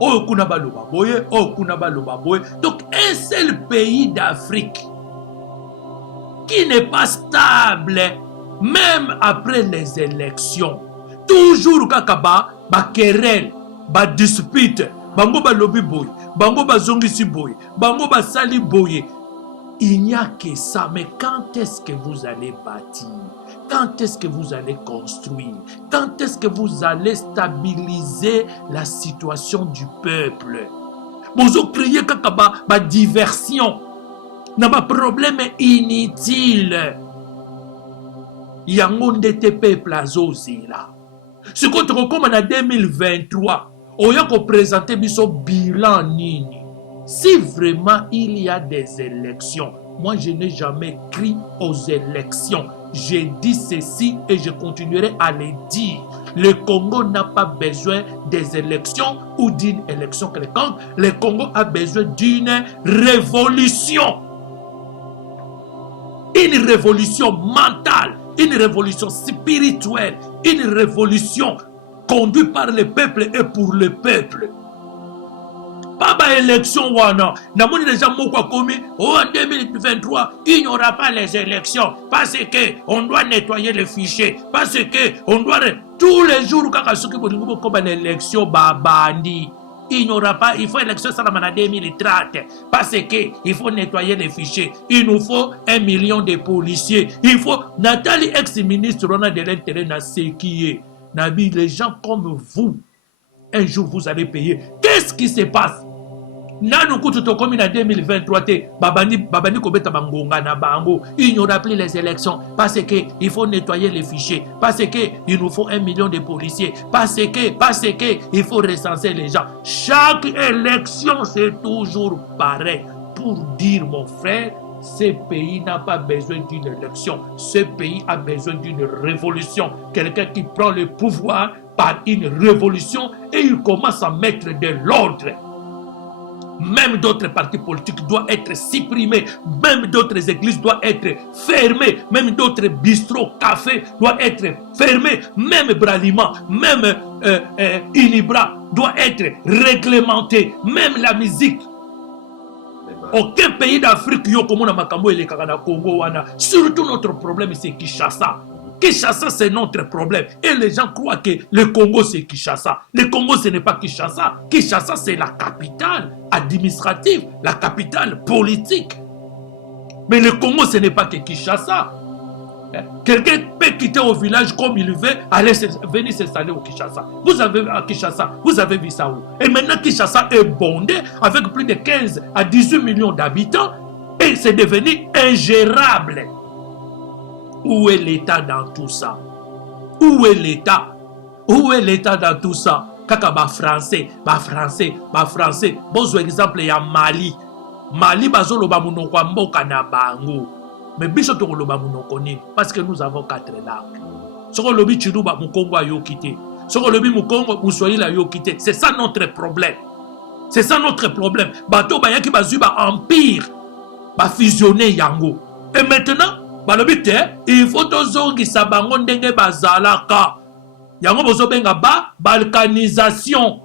oyo kuna baloba boye oyo kuna baloba boye. Donc un seul pays d'Afrique qui n'est pas stable même après les élections, toujours kaka ba querelle ba dispute bango ba lobby boye bango ba zongisi boye bango ba sali boye. Il n'y a que ça. Mais quand est-ce que vous allez bâtir? Quand est-ce que vous allez construire? Quand est-ce que vous allez stabiliser la situation du peuple? Vous avez créé une diversion. N'a pas problème inutile. Il y a un monde de peuple à Zozila. Ce qu'on te recommande en 2023, on y a présenté son bilan nini. Si vraiment il y a des élections, moi je n'ai jamais crié aux élections. J'ai dit ceci et je continuerai à le dire. Le Congo n'a pas besoin des élections ou d'une élection quelconque. Le Congo a besoin d'une révolution. Une révolution mentale, une révolution spirituelle, une révolution conduite par le peuple et pour le peuple. Pas élection wana. Namoni les gens moko komi en 2023, il n'y aura pas les élections parce que on doit nettoyer les fichiers, parce que on doit tous les jours kaka soki bolingo ko ba l'élection babandi. Il n'y aura pas, il faut élection salamana 2030 parce que il faut nettoyer les fichiers. Il nous faut 1 million de policiers. Il faut Nathalie ex-ministre on a de l'intérêt na ce qui est. Nabi, les gens comme vous, un jour vous allez payer. Qu'est-ce qui se passe? Nanu kututo comme en 2023 babani kobeta bangonga na bango. Il n'y aura plus les élections parce que il faut nettoyer les fichiers, parce que il nous faut 1 million de policiers, parce que il faut recenser les gens. Chaque élection c'est toujours pareil pour dire mon frère, ce pays n'a pas besoin d'une élection, ce pays a besoin d'une révolution, quelqu'un qui prend le pouvoir par une révolution et il commence à mettre de l'ordre. Même d'autres partis politiques doivent être supprimés, même d'autres églises doivent être fermées, même d'autres bistrots, cafés doivent être fermés, même Bralima, même Unibra doit être réglementé, même la musique. Aucun pays d'Afrique yo comme na makambo et le Congo wana. Surtout notre problème c'est Kinshasa. Kinshasa c'est notre problème et les gens croient que le Congo c'est Kinshasa. Le Congo ce n'est pas Kinshasa. Kinshasa c'est la capitale administrative, la capitale politique. Mais le Congo ce n'est pas que Kinshasa. Quelqu'un peut quitter au village comme il veut, aller venir s'installer au Kinshasa. Vous avez à Kinshasa, vous avez vu ça où? Et maintenant Kinshasa est bondé avec plus de 15 à 18 millions d'habitants et c'est devenu ingérable. Où est l'État dans tout ça? Où est l'État? Où est l'État dans tout ça? Kaka ba français. Bon exemple il y a Mali. Mali bazolo ba munoko mboka na bango. Mais biso to loba munoko ni parce que nous avons 4 langues. Soko lobi chiluba mukongo ayo kité. Soko lobi mukongo muswahili ayo kité. C'est ça notre problème. C'est ça notre problème. Bato bayaki bazuba empire ba fusionner yango. Et maintenant balobi te il faut tozongisa bango ndenge bazalaka yango bozobenga balkanisation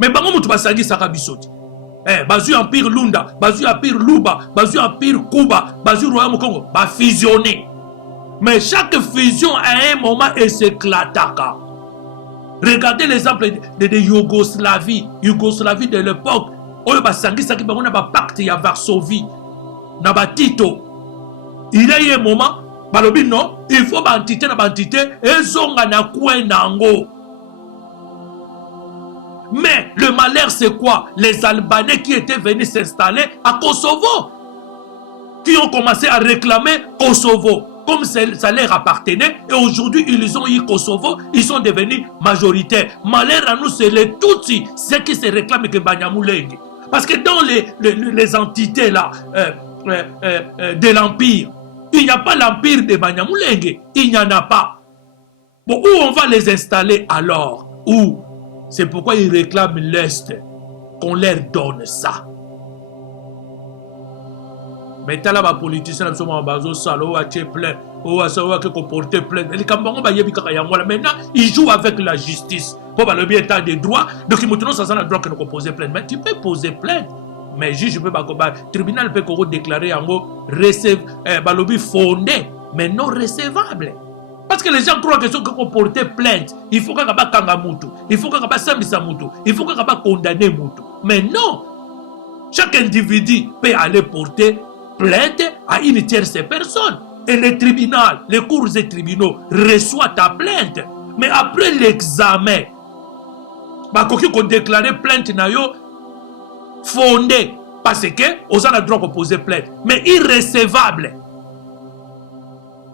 mais bango mutu basangisaka biso te bazwi empire lunda bazwi empire luba bazwi empire kuba bazwi royaume congo bafusionné mais chaque fusion à un moment elle s'éclataka. Regardez l'exemple de Yougoslavie de l'époque oyo basangisaki bango na bapacte ya Varsovie na batito il y a un moment balobi non il faut bantité na bantité ezonga na coin nango. Mais le malheur c'est quoi? Les Albanais qui étaient venus s'installer à Kosovo qui ont commencé à réclamer Kosovo comme ça leur appartenait et aujourd'hui ils ont eu Kosovo, ils sont devenus majoritaires. Malheur à nous c'est les Tutsis, ceux qui se réclament que Banyamulenge. Parce que dans les entités là de l'empire, il n'y a pas l'empire de Banyamulenge, il n'y en a pas. Bon, où on va les installer alors? Où? C'est pourquoi ils réclament l'Est, qu'on leur donne ça. Mais t'as là, les politiciens, ils sont en bas, ils sont plein, ils sont portés plainte. Maintenant, ils jouent avec la justice. Pour le bien état des droits, donc ils montrent ça, le droit que nous poser plainte. Mais tu peux poser plainte. Mais juge peut pas, le tribunal peut déclarer en gros fondé, mais non recevable. Parce que les gens croient que ceux qui ont porté plainte, il faut qu'on ait kanga mutu, il faut qu'on ait sambisa mutu, il faut qu'on ait condamné mutu. Mais non, chaque individu peut aller porter plainte à une tierce personne. Et le tribunal, les cours et tribunaux reçoivent ta plainte. Mais après l'examen, ils ont déclaré plainte fondée parce que ils ont le droit de poser plainte, mais irrécevable.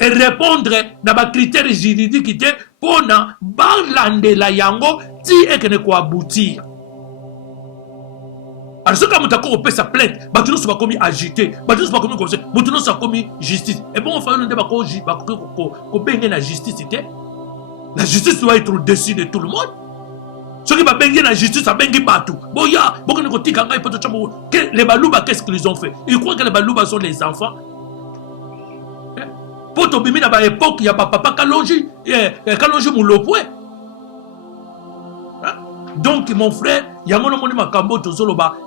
Et répondre à des critères juridiques pour balande la yango ti et que ne quoi aboutir. Alors ce que tu as fait sa plainte, tu ne sois pas commis agité, tu ne sois pas commis conseil, tu ne sois pas commis justice. Et bon, on fait un débat qu'on la justice. La justice doit être au-dessus de tout le monde. Ceux qui ont la justice, ça bengi partout. Bon, il y a beaucoup de gens les balouba, qu'est-ce qu'ils ont fait? Ils croient que les balouba sont les enfants. Pour te bimi à l'époque, il y a papa Kalonji Moulopoué. Donc, mon frère, il y a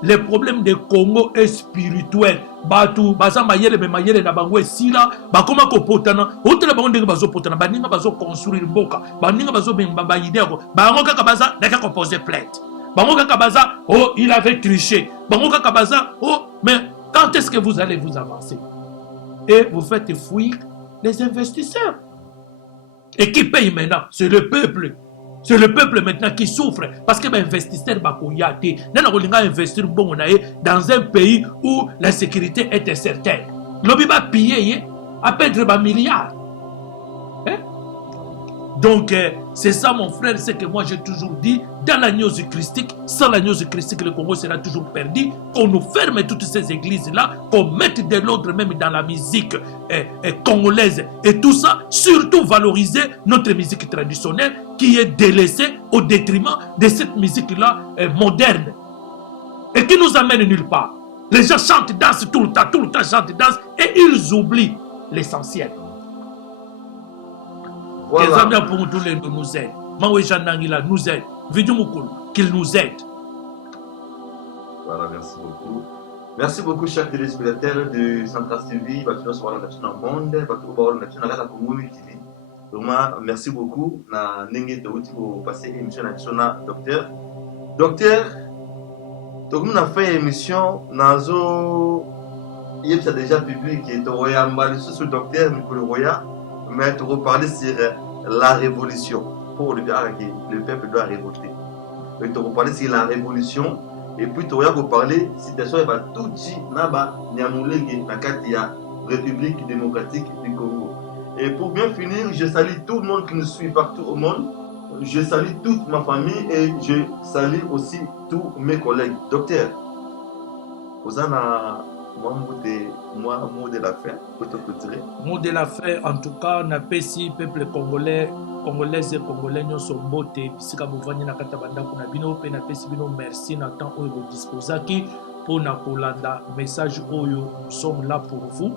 les problèmes de Congo est spirituel. Batu, baza mayele me mayele na bangwe sila, ba koma ko potana, otela bango ndenge bazo potana, baninga bazo construire mboka, baninga bazo bemba idée ko, bango kaka baza na ka poser plainte. Bango kaka baza, oh, il avait triché. Bango kaka baza, oh, mais quand est-ce que vous allez vous avancer? Et vous faites fuir les investisseurs. Et qui paye maintenant? C'est le peuple. C'est le peuple maintenant qui souffre parce que les investisseurs vont investir dans un pays où la sécurité est incertaine. L'objet va piller à perdre des milliards. Donc, c'est ça mon frère, c'est que moi j'ai toujours dit, dans la news christique, sans la news christique, le Congo sera toujours perdu, qu'on nous ferme toutes ces églises-là, qu'on mette de l'ordre même dans la musique congolaise et tout ça, surtout valoriser notre musique traditionnelle qui est délaissée au détriment de cette musique-là moderne et qui nous amène nulle part. Les gens chantent, dansent tout le temps chantent, dansent et ils oublient l'essentiel. Voilà. Les amis pour tous les nous aident. Maoué Janangila nous aide. Vidou Moukoul, qu'il nous aide. Voilà, merci beaucoup. Merci beaucoup, chers téléspectateurs de Centras TV. Batuno Sovala National Monde, Batuno Baolo National La Congo TV. Vraiment, merci beaucoup. Na Nenge Tawuti pour passer l'émission nationale, docteur. Docteur, donc nous avons fait émission Nazo. Il y a déjà public qui est au Royal Malisou sur le docteur Mikolo Roya. Mais tu reparler sur la révolution. Pour le dire que le peuple doit révolter. Mais tu reparler sur la révolution. Et puis tu vas parler si situation est tout dit naba nyamulenge na kati ya République démocratique du Congo. Et pour bien finir, je salue tout le monde qui nous suit partout au monde. Je salue toute ma famille et je salue aussi tous mes collègues. Docteur, vous en avez mot de la fin, mot de la fin, en tout cas, on a pesi peuple congolais, congolaises et congolais, nous sommes beauté, puisque vous venez na katabanda kuna bino, pe na pesi bino merci na temps où vous disposez qui pour Nakolanda message oyo. Nous sommes là pour vous.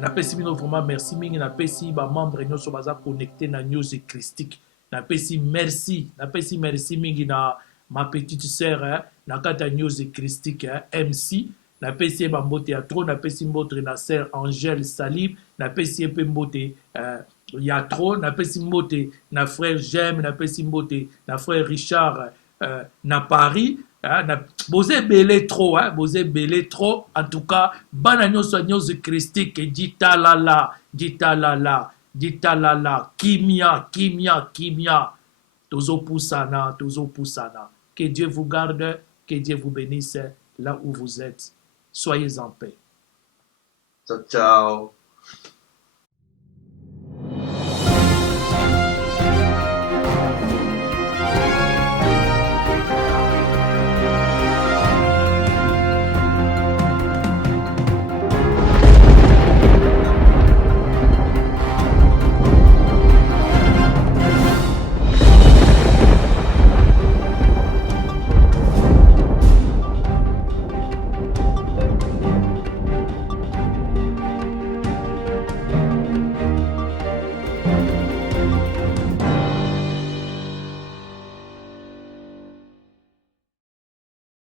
Napesi bino vraiment merci mingi, napesi ba membre nyonso baza connecté na news christique. Napesi merci mingi na ma petite sœur na kata news christique MC. Napesi ba mbote ya trop, napesi mbote na sœur Angèle Salib, napesi pe mbote ya trop, napesi mbote na frère J'aime, napesi mbote na frère Richard na Paris. Bosé belé trop, bosé belé trop. En tout cas, bananyo soigneuse christique, dit talala, kimia. Tozo poussana. Que Dieu vous garde, que Dieu vous bénisse là où vous êtes. Soyez en paix. Ciao, ciao.